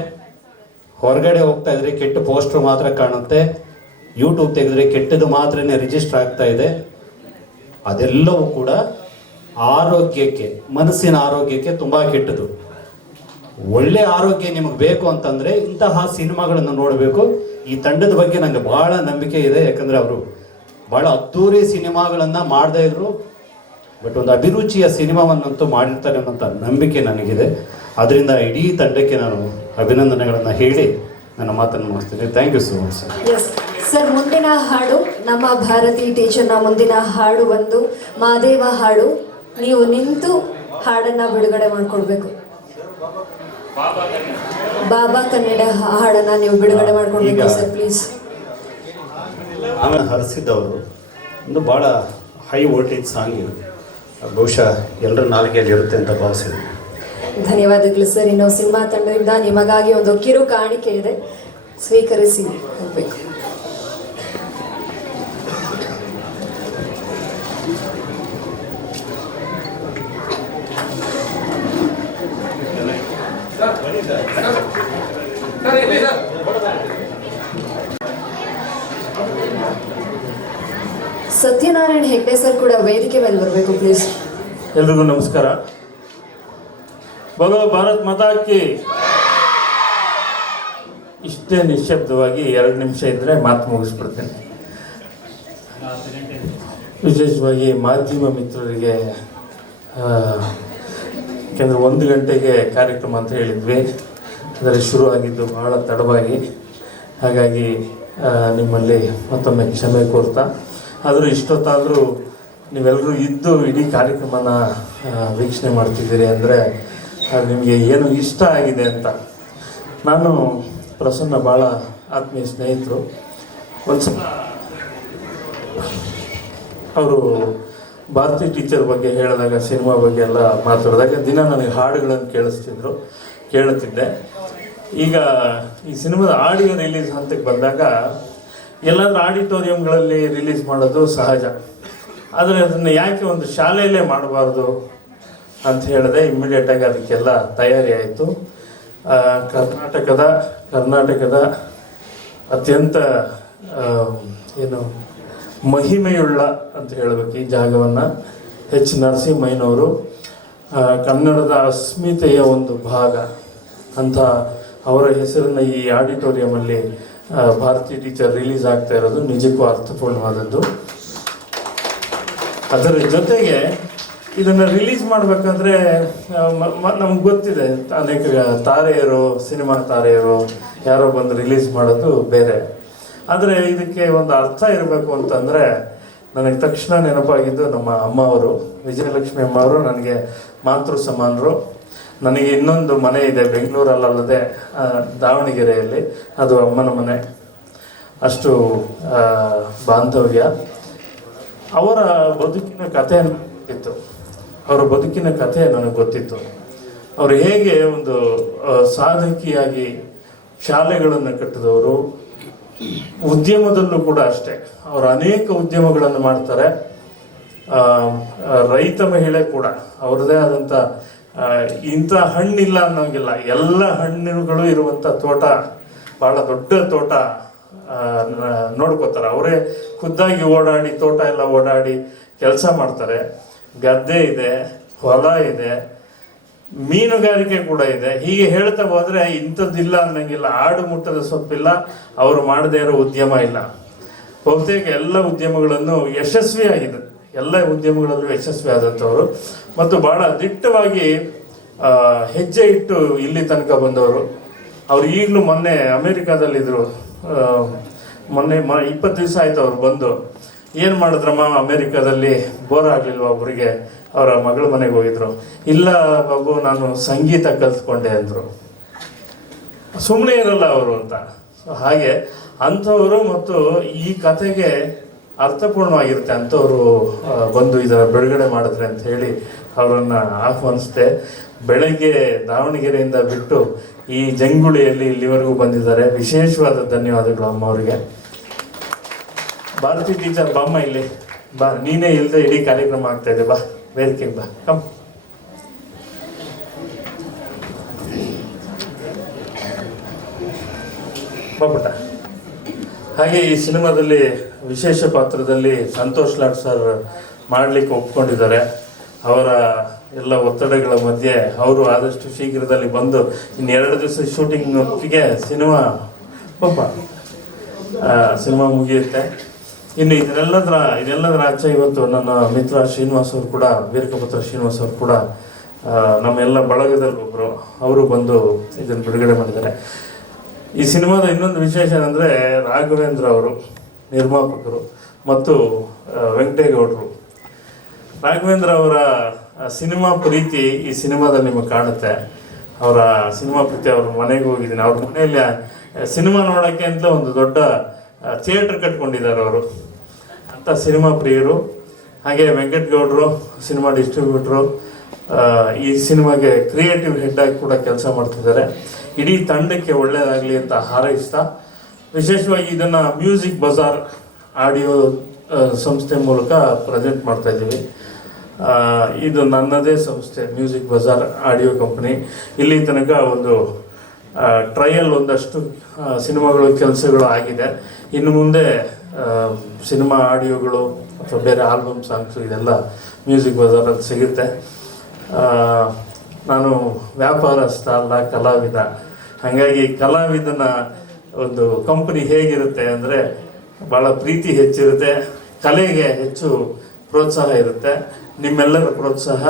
ಹೊರಗಡೆ ಹೋಗ್ತಾ ಇದ್ರೆ ಕೆಟ್ಟ ಪೋಸ್ಟರ್ ಮಾತ್ರ ಕಾಣುತ್ತೆ, ಯೂಟ್ಯೂಬ್ ತೆಗೆದ್ರೆ ಕೆಟ್ಟದ್ದು ಮಾತ್ರನೇ ರಿಜಿಸ್ಟರ್ ಆಗ್ತಾ ಇದೆ. ಅದೆಲ್ಲವೂ ಕೂಡ ಆರೋಗ್ಯಕ್ಕೆ, ಮನಸ್ಸಿನ ಆರೋಗ್ಯಕ್ಕೆ ತುಂಬ ಕೆಟ್ಟದು. ಒಳ್ಳೆ ಆರೋಗ್ಯ ನಿಮಗೆ ಬೇಕು ಅಂತಂದರೆ ಇಂತಹ ಸಿನಿಮಾಗಳನ್ನು ನೋಡಬೇಕು. ಈ ತಂಡದ ಬಗ್ಗೆ ನನಗೆ ಭಾಳ ನಂಬಿಕೆ ಇದೆ, ಯಾಕಂದರೆ ಅವರು ಭಾಳ ಅದ್ದೂರಿ ಸಿನಿಮಾಗಳನ್ನು ಮಾಡದೇ ಇದ್ರು, ಬಟ್ ಒಂದು ಅಭಿರುಚಿಯ ಸಿನಿಮಾವನ್ನಂತೂ ಮಾಡಿರ್ತಾರೆ ಅನ್ನೋಂಥ ನಂಬಿಕೆ ನನಗಿದೆ. ಅದರಿಂದ ಇಡೀ ತಂಡಕ್ಕೆ ನಾನು ಅಭಿನಂದನೆಗಳನ್ನು ಹೇಳಿ ನನ್ನ ಮಾತನ್ನು ಮುಗಿಸ್ತೀನಿ. Thank you so much sir. Yes sir, ಮುಂದಿನ ಹಾಡು ನಮ್ಮ ಭಾರತಿ ಟೀಚರ್ನ ಮುಂದಿನ ಹಾಡು ಒಂದು ಮಾದೇವ ಹಾಡು. ನೀವು ನಿಂತು ಹಾಡನ್ನು ಬಿಡುಗಡೆ ಮಾಡಿಕೊಡ್ಬೇಕು. ಬಾಬಾ ಕನ್ನಡ ಹಾಡನ್ನು ನೀವು ಬಿಡುಗಡೆ ಮಾಡಿಕೊಡ್ಬೇಕು ಸರ್, ಪ್ಲೀಸ್. ಆಮೇಲೆ ಹರಿಸಿದ್ದವರು ಒಂದು ಭಾಳ ಹೈ ವೋಲ್ಟೇಜ್ ಸಾಂಗ್ ಇದು, ಬಹುಶಃ ಎಲ್ಲರ ನಾಲಿಗೆಯಲ್ಲಿ ಇರುತ್ತೆ ಅಂತ ಭಾವಿಸಿದೆ. ಧನ್ಯವಾದಗಳು ಸರ್. ಇನ್ನು ಸಿನಿಮಾ ತಂಡದಿಂದ ನಿಮಗಾಗಿ ಒಂದು ಕಿರು ಕಾಣಿಕೆ ಇದೆ, ಸ್ವೀಕರಿಸಿ ಹೋಗ್ಬೇಕು. ಸತ್ಯನಾರಾಯಣ ಹೆಗ್ಡೆ ಸರ್ ಕೂಡ ವೇದಿಕೆ ಮೇಲೆ ಬರಬೇಕು ಪ್ಲೀಸ್. ಎಲ್ರಿಗೂ ನಮಸ್ಕಾರ. ಭಗವ ಭಾರತ್ ಮಾತಾ ಕಿ. ಇಷ್ಟೇ ನಿಶ್ಶಬ್ದವಾಗಿ 2 ನಿಮಿಷ ಇದ್ದರೆ ಮಾತು ಮುಗಿಸ್ಬಿಡ್ತೇನೆ. ವಿಶೇಷವಾಗಿ ಮಾಧ್ಯಮ ಮಿತ್ರರಿಗೆ, ಯಾಕೆಂದರೆ 1 ಗಂಟೆಗೆ ಕಾರ್ಯಕ್ರಮ ಅಂತ ಹೇಳಿದ್ವಿ, ಆದರೆ ಶುರು ಆಗಿದ್ದು ಬಹಳ ತಡವಾಗಿ. ಹಾಗಾಗಿ ನಿಮ್ಮಲ್ಲಿ ಮತ್ತೊಮ್ಮೆ ಕ್ಷಮೆ ಕೋರ್ತಾ, ಆದರೂ ಇಷ್ಟೊತ್ತಾದರೂ ನೀವೆಲ್ಲರೂ ಇದ್ದು ಇಡೀ ಕಾರ್ಯಕ್ರಮನ ವೀಕ್ಷಣೆ ಮಾಡ್ತಿದ್ದೀರಿ ಅಂದರೆ ಅದು ನಿಮಗೆ ಏನು ಇಷ್ಟ ಆಗಿದೆ ಅಂತ. ನಾನು ಪ್ರಸನ್ನ ಭಾಳ ಆತ್ಮೀಯ ಸ್ನೇಹಿತರು. ಒಂದು ಸಲ ಅವರು ಭಾರತಿ ಟೀಚರ್ ಬಗ್ಗೆ ಹೇಳಿದಾಗ, ಸಿನಿಮಾ ಬಗ್ಗೆ ಎಲ್ಲ ಮಾತಾಡಿದಾಗ ದಿನ ನನಗೆ ಹಾಡುಗಳನ್ನು ಕೇಳುತ್ತಿದ್ದೆ. ಈಗ ಈ ಸಿನಿಮಾದ ಆಡಿಯೋ ರಿಲೀಸ್ ಹಂತಕ್ಕೆ ಬಂದಾಗ ಎಲ್ಲಾದ್ರೂ ಆಡಿಟೋರಿಯಂಗಳಲ್ಲಿ ರಿಲೀಸ್ ಮಾಡೋದು ಸಹಜ, ಆದರೆ ಅದನ್ನು ಯಾಕೆ ಒಂದು ಶಾಲೆಯಲ್ಲೇ ಮಾಡಬಾರ್ದು ಅಂತ ಹೇಳಿದೆ. ಇಮ್ಮಿಡಿಯೇಟಾಗಿ ಅದಕ್ಕೆಲ್ಲ ತಯಾರಿ ಆಯಿತು. ಕರ್ನಾಟಕದ ಅತ್ಯಂತ ಮಹಿಮೆಯುಳ್ಳ ಅಂತ ಹೇಳಬೇಕು ಈ ಜಾಗವನ್ನು ಎಚ್ ನರಸಿಂಹಯ್ಯನವರು, ಕನ್ನಡದ ಅಸ್ಮಿತೆಯ ಒಂದು ಭಾಗ ಅಂತ ಅವರ ಹೆಸರನ್ನು ಈ ಆಡಿಟೋರಿಯಮಲ್ಲಿ ಭಾರತಿ ಟೀಚರ್ ರಿಲೀಸ್ ಆಗ್ತಾ ಇರೋದು ನಿಜಕ್ಕೂ ಅರ್ಥಪೂರ್ಣವಾದದ್ದು. ಅದರ ಜೊತೆಗೆ ಇದನ್ನು ರಿಲೀಸ್ ಮಾಡಬೇಕಾದ್ರೆ ನಮ್ಗೆ ಗೊತ್ತಿದೆ ಅನೇಕ ತಾರೆಯರು, ಸಿನಿಮಾ ತಾರೆಯರು ಯಾರೋ ಬಂದು ರಿಲೀಸ್ ಮಾಡೋದು ಬೇರೆ. ಆದರೆ ಇದಕ್ಕೆ ಒಂದು ಅರ್ಥ ಇರಬೇಕು ಅಂತಂದರೆ ನನಗೆ ತಕ್ಷಣ ನೆನಪಾಗಿದ್ದು ನಮ್ಮ ಅಮ್ಮ ಅವರು, ವಿಜಯಲಕ್ಷ್ಮಿ ಅಮ್ಮ ಅವರು ನನಗೆ ಮಾತೃ ಸಮಾನರು. ನನಗೆ ಇನ್ನೊಂದು ಮನೆ ಇದೆ ಬೆಂಗಳೂರಲ್ಲದೆ ದಾವಣಗೆರೆಯಲ್ಲಿ, ಅದು ಅಮ್ಮನ ಮನೆ. ಅಷ್ಟು ಬಾಂಧವ್ಯ. ಅವರ ಬದುಕಿನ ಕಥೆ ಗೊತ್ತಿತ್ತು, ಅವರ ಬದುಕಿನ ಕಥೆ ನನಗೆ ಗೊತ್ತಿತ್ತು. ಅವರು ಹೇಗೆ ಒಂದು ಸಾಧಕಿಯಾಗಿ ಶಾಲೆಗಳನ್ನು ಕಟ್ಟಿದವರು, ಉದ್ಯಮದಲ್ಲೂ ಕೂಡ ಅಷ್ಟೇ ಅವರು ಅನೇಕ ಉದ್ಯಮಗಳನ್ನು ಮಾಡ್ತಾರೆ. ರೈತ ಮಹಿಳೆ ಕೂಡ ಅವ್ರದ್ದೇ ಆದಂಥ ಇಂಥ ಹಣ್ಣಿಲ್ಲ ಅನ್ನೋಂಗಿಲ್ಲ, ಎಲ್ಲ ಹಣ್ಣುಗಳು ಇರುವಂಥ ತೋಟ, ಭಾಳ ದೊಡ್ಡ ತೋಟ ನೋಡ್ಕೋತಾರೆ. ಅವರೇ ಖುದ್ದಾಗಿ ಓಡಾಡಿ ತೋಟ ಎಲ್ಲ ಓಡಾಡಿ ಕೆಲಸ ಮಾಡ್ತಾರೆ. ಗದ್ದೆ ಇದೆ, ಹೊಲ ಇದೆ, ಮೀನುಗಾರಿಕೆ ಕೂಡ ಇದೆ. ಹೀಗೆ ಹೇಳ್ತಾ ಹೋದರೆ ಇಂಥದ್ದಿಲ್ಲ ಅನ್ನಂಗಿಲ್ಲ. ಆಡು ಮುಟ್ಟದ ಸೊಪ್ಪಿಲ್ಲ, ಅವರು ಮಾಡದೇ ಇರೋ ಉದ್ಯಮ ಇಲ್ಲ. ಬಹುತೇಕ ಎಲ್ಲ ಉದ್ಯಮಗಳನ್ನು ಯಶಸ್ವಿಯಾಗಿದೆ, ಎಲ್ಲ ಉದ್ಯಮಗಳಲ್ಲೂ ಯಶಸ್ವಿ ಆದಂಥವರು ಮತ್ತು ಭಾಳ ದಿಟ್ಟವಾಗಿ ಹೆಜ್ಜೆ ಇಟ್ಟು ಇಲ್ಲಿ ತನಕ ಬಂದವರು. ಅವ್ರು ಈಗಲೂ ಮೊನ್ನೆ ಅಮೇರಿಕಾದಲ್ಲಿದ್ದರು. ಮೊನ್ನೆ 20 ದಿವಸ ಆಯಿತು ಅವ್ರು ಬಂದು. ಏನು ಮಾಡಿದ್ರಮ್ಮ ಅಮೇರಿಕಾದಲ್ಲಿ, ಬೋರ್ ಆಗಲಿಲ್ವ ಒಬ್ಬರಿಗೆ? ಅವರ ಮಗಳ ಮನೆಗೆ ಹೋಗಿದ್ರು. ಇಲ್ಲ ಬಾಬು, ನಾನು ಸಂಗೀತ ಕಲ್ತ್ಕೊಂಡೆ ಅಂದರು. ಸುಮ್ಮನೆ ಇರಲ್ಲ ಅವರು ಅಂತ. ಹಾಗೆ ಅಂಥವರು ಮತ್ತು ಈ ಕಥೆಗೆ ಅರ್ಥಪೂರ್ಣವಾಗಿರುತ್ತೆ ಅಂಥವರು ಬಂದು ಇದರ ಬಿಡುಗಡೆ ಮಾಡಿದ್ರೆ ಅಂತ ಹೇಳಿ ಅವರನ್ನು ಆಹ್ವಾನಿಸಿದೆ. ಬೆಳಗ್ಗೆ ದಾವಣಗೆರೆಯಿಂದ ಬಿಟ್ಟು ಈ ಜಂಗುಳಿಯಲ್ಲಿ ಇಲ್ಲಿವರೆಗೂ ಬಂದಿದ್ದಾರೆ. ವಿಶೇಷವಾದ ಧನ್ಯವಾದಗಳು ಅಮ್ಮ ಅವರಿಗೆ. ಭಾರತಿ ಟೀಚರ್ ಬಾಮ್ಮ ಇಲ್ಲಿ ಬಾ, ನೀನೇ ಇಲ್ಲದೆ ಇಡೀ ಕಾರ್ಯಕ್ರಮ ಆಗ್ತಾ ಇದೆ, ಬಾ ವೇದಿಕೆಗೆ ಬಾ, ಕಮ್. ಬಾಪುಟ. ಹಾಗೆ ಈ ಸಿನಿಮಾದಲ್ಲಿ ವಿಶೇಷ ಪಾತ್ರದಲ್ಲಿ ಸಂತೋಷ್ ಲಾಡ್ ಸರ್ ಮಾಡಲಿಕ್ಕೆ ಒಪ್ಕೊಂಡಿದ್ದಾರೆ. ಅವರ ಎಲ್ಲ ಒತ್ತಡಗಳ ಮಧ್ಯೆ ಅವರು ಆದಷ್ಟು ಶೀಘ್ರದಲ್ಲಿ ಬಂದು ಇನ್ನು 2 ದಿವಸ ಶೂಟಿಂಗ್ ಹೊತ್ತಿಗೆ ಸಿನಿಮಾ ಮುಗಿಯುತ್ತೆ. ಇನ್ನು ಇದೆಲ್ಲದರ ಆಚೆ ಇವತ್ತು ನನ್ನ ಮಿತ್ರ ಶ್ರೀನಿವಾಸ್ ಅವರು ಕೂಡ, ವೀರಕಪುತ್ರ ಶ್ರೀನಿವಾಸ್ ಅವರು ಕೂಡ ನಮ್ಮೆಲ್ಲ ಬಳಗದಲ್ಲಿ ಒಬ್ಬರು, ಅವರು ಬಂದು ಇದನ್ನು ಬಿಡುಗಡೆ ಮಾಡಿದ್ದಾರೆ. ಈ ಸಿನಿಮಾದ ಇನ್ನೊಂದು ವಿಶೇಷ ಅಂದರೆ ರಾಘವೇಂದ್ರ ಅವರು ನಿರ್ಮಾಪಕರು ಮತ್ತು ವೆಂಕಟೇಗೌಡರು. ರಾಘವೇಂದ್ರ ಅವರ ಸಿನಿಮಾ ಪ್ರೀತಿ ಈ ಸಿನಿಮಾದಲ್ಲಿ ನಿಮಗೆ ಕಾಣುತ್ತೆ. ಅವರ ಸಿನಿಮಾ ಪ್ರೀತಿ, ಅವ್ರ ಮನೆಗೆ ಹೋಗಿದ್ದೀನಿ. ಅವ್ರ ಮನೆಯಲ್ಲಿ ಸಿನಿಮಾ ನೋಡೋಕ್ಕೆ ಅಂತ ಒಂದು ದೊಡ್ಡ ಥಿಯೇಟ್ರ್ ಕಟ್ಕೊಂಡಿದ್ದಾರೆ ಅವರು. ಅಂಥ ಸಿನಿಮಾ ಪ್ರಿಯರು. ಹಾಗೆ ವೆಂಕಟಗೌಡರು ಸಿನಿಮಾ ಡಿಸ್ಟ್ರಿಬ್ಯೂಟ್ರು, ಈ ಸಿನಿಮಾಗೆ ಕ್ರಿಯೇಟಿವ್ ಹೆಡ್ ಆಗಿ ಕೂಡ ಕೆಲಸ ಮಾಡ್ತಿದ್ದಾರೆ. ಇಡೀ ತಂಡಕ್ಕೆ ಒಳ್ಳೆಯದಾಗಲಿ ಅಂತ ಹಾರೈಸ್ತಾ, ವಿಶೇಷವಾಗಿ ಇದನ್ನು ಮ್ಯೂಸಿಕ್ ಬಜಾರ್ ಆಡಿಯೋ ಸಂಸ್ಥೆ ಮೂಲಕ ಪ್ರೆಸೆಂಟ್ ಮಾಡ್ತಾ ಇದ್ದೀವಿ. ಇದು ನನ್ನದೇ ಸಂಸ್ಥೆ, ಮ್ಯೂಸಿಕ್ ಬಜಾರ್ ಆಡಿಯೋ ಕಂಪನಿ. ಇಲ್ಲಿ ತನಕ ಒಂದು ಟ್ರಯಲ್ ಒಂದಷ್ಟು ಸಿನಿಮಾಗಳು ಕೆಲಸಗಳು ಆಗಿದೆ. ಇನ್ನು ಮುಂದೆ ಸಿನಿಮಾ ಆಡಿಯೋಗಳು ಅಥವಾ ಬೇರೆ ಆಲ್ಬಮ್ ಸಾಂಗ್ಸು ಇದೆಲ್ಲ ಮ್ಯೂಸಿಕ್ ಬಜಾರಲ್ಲಿ ಸಿಗುತ್ತೆ. ನಾನು ವ್ಯಾಪಾರಸ್ಥ ಅಲ್ಲ, ಕಲಾವಿದ. ಹಾಗಾಗಿ ಕಲಾವಿದನ ಒಂದು ಕಂಪನಿ ಹೇಗಿರುತ್ತೆ ಅಂದರೆ ಭಾಳ ಪ್ರೀತಿ ಹೆಚ್ಚಿರುತ್ತೆ, ಕಲೆಗೆ ಹೆಚ್ಚು ಪ್ರೋತ್ಸಾಹ ಇರುತ್ತೆ. ನಿಮ್ಮೆಲ್ಲರ ಪ್ರೋತ್ಸಾಹ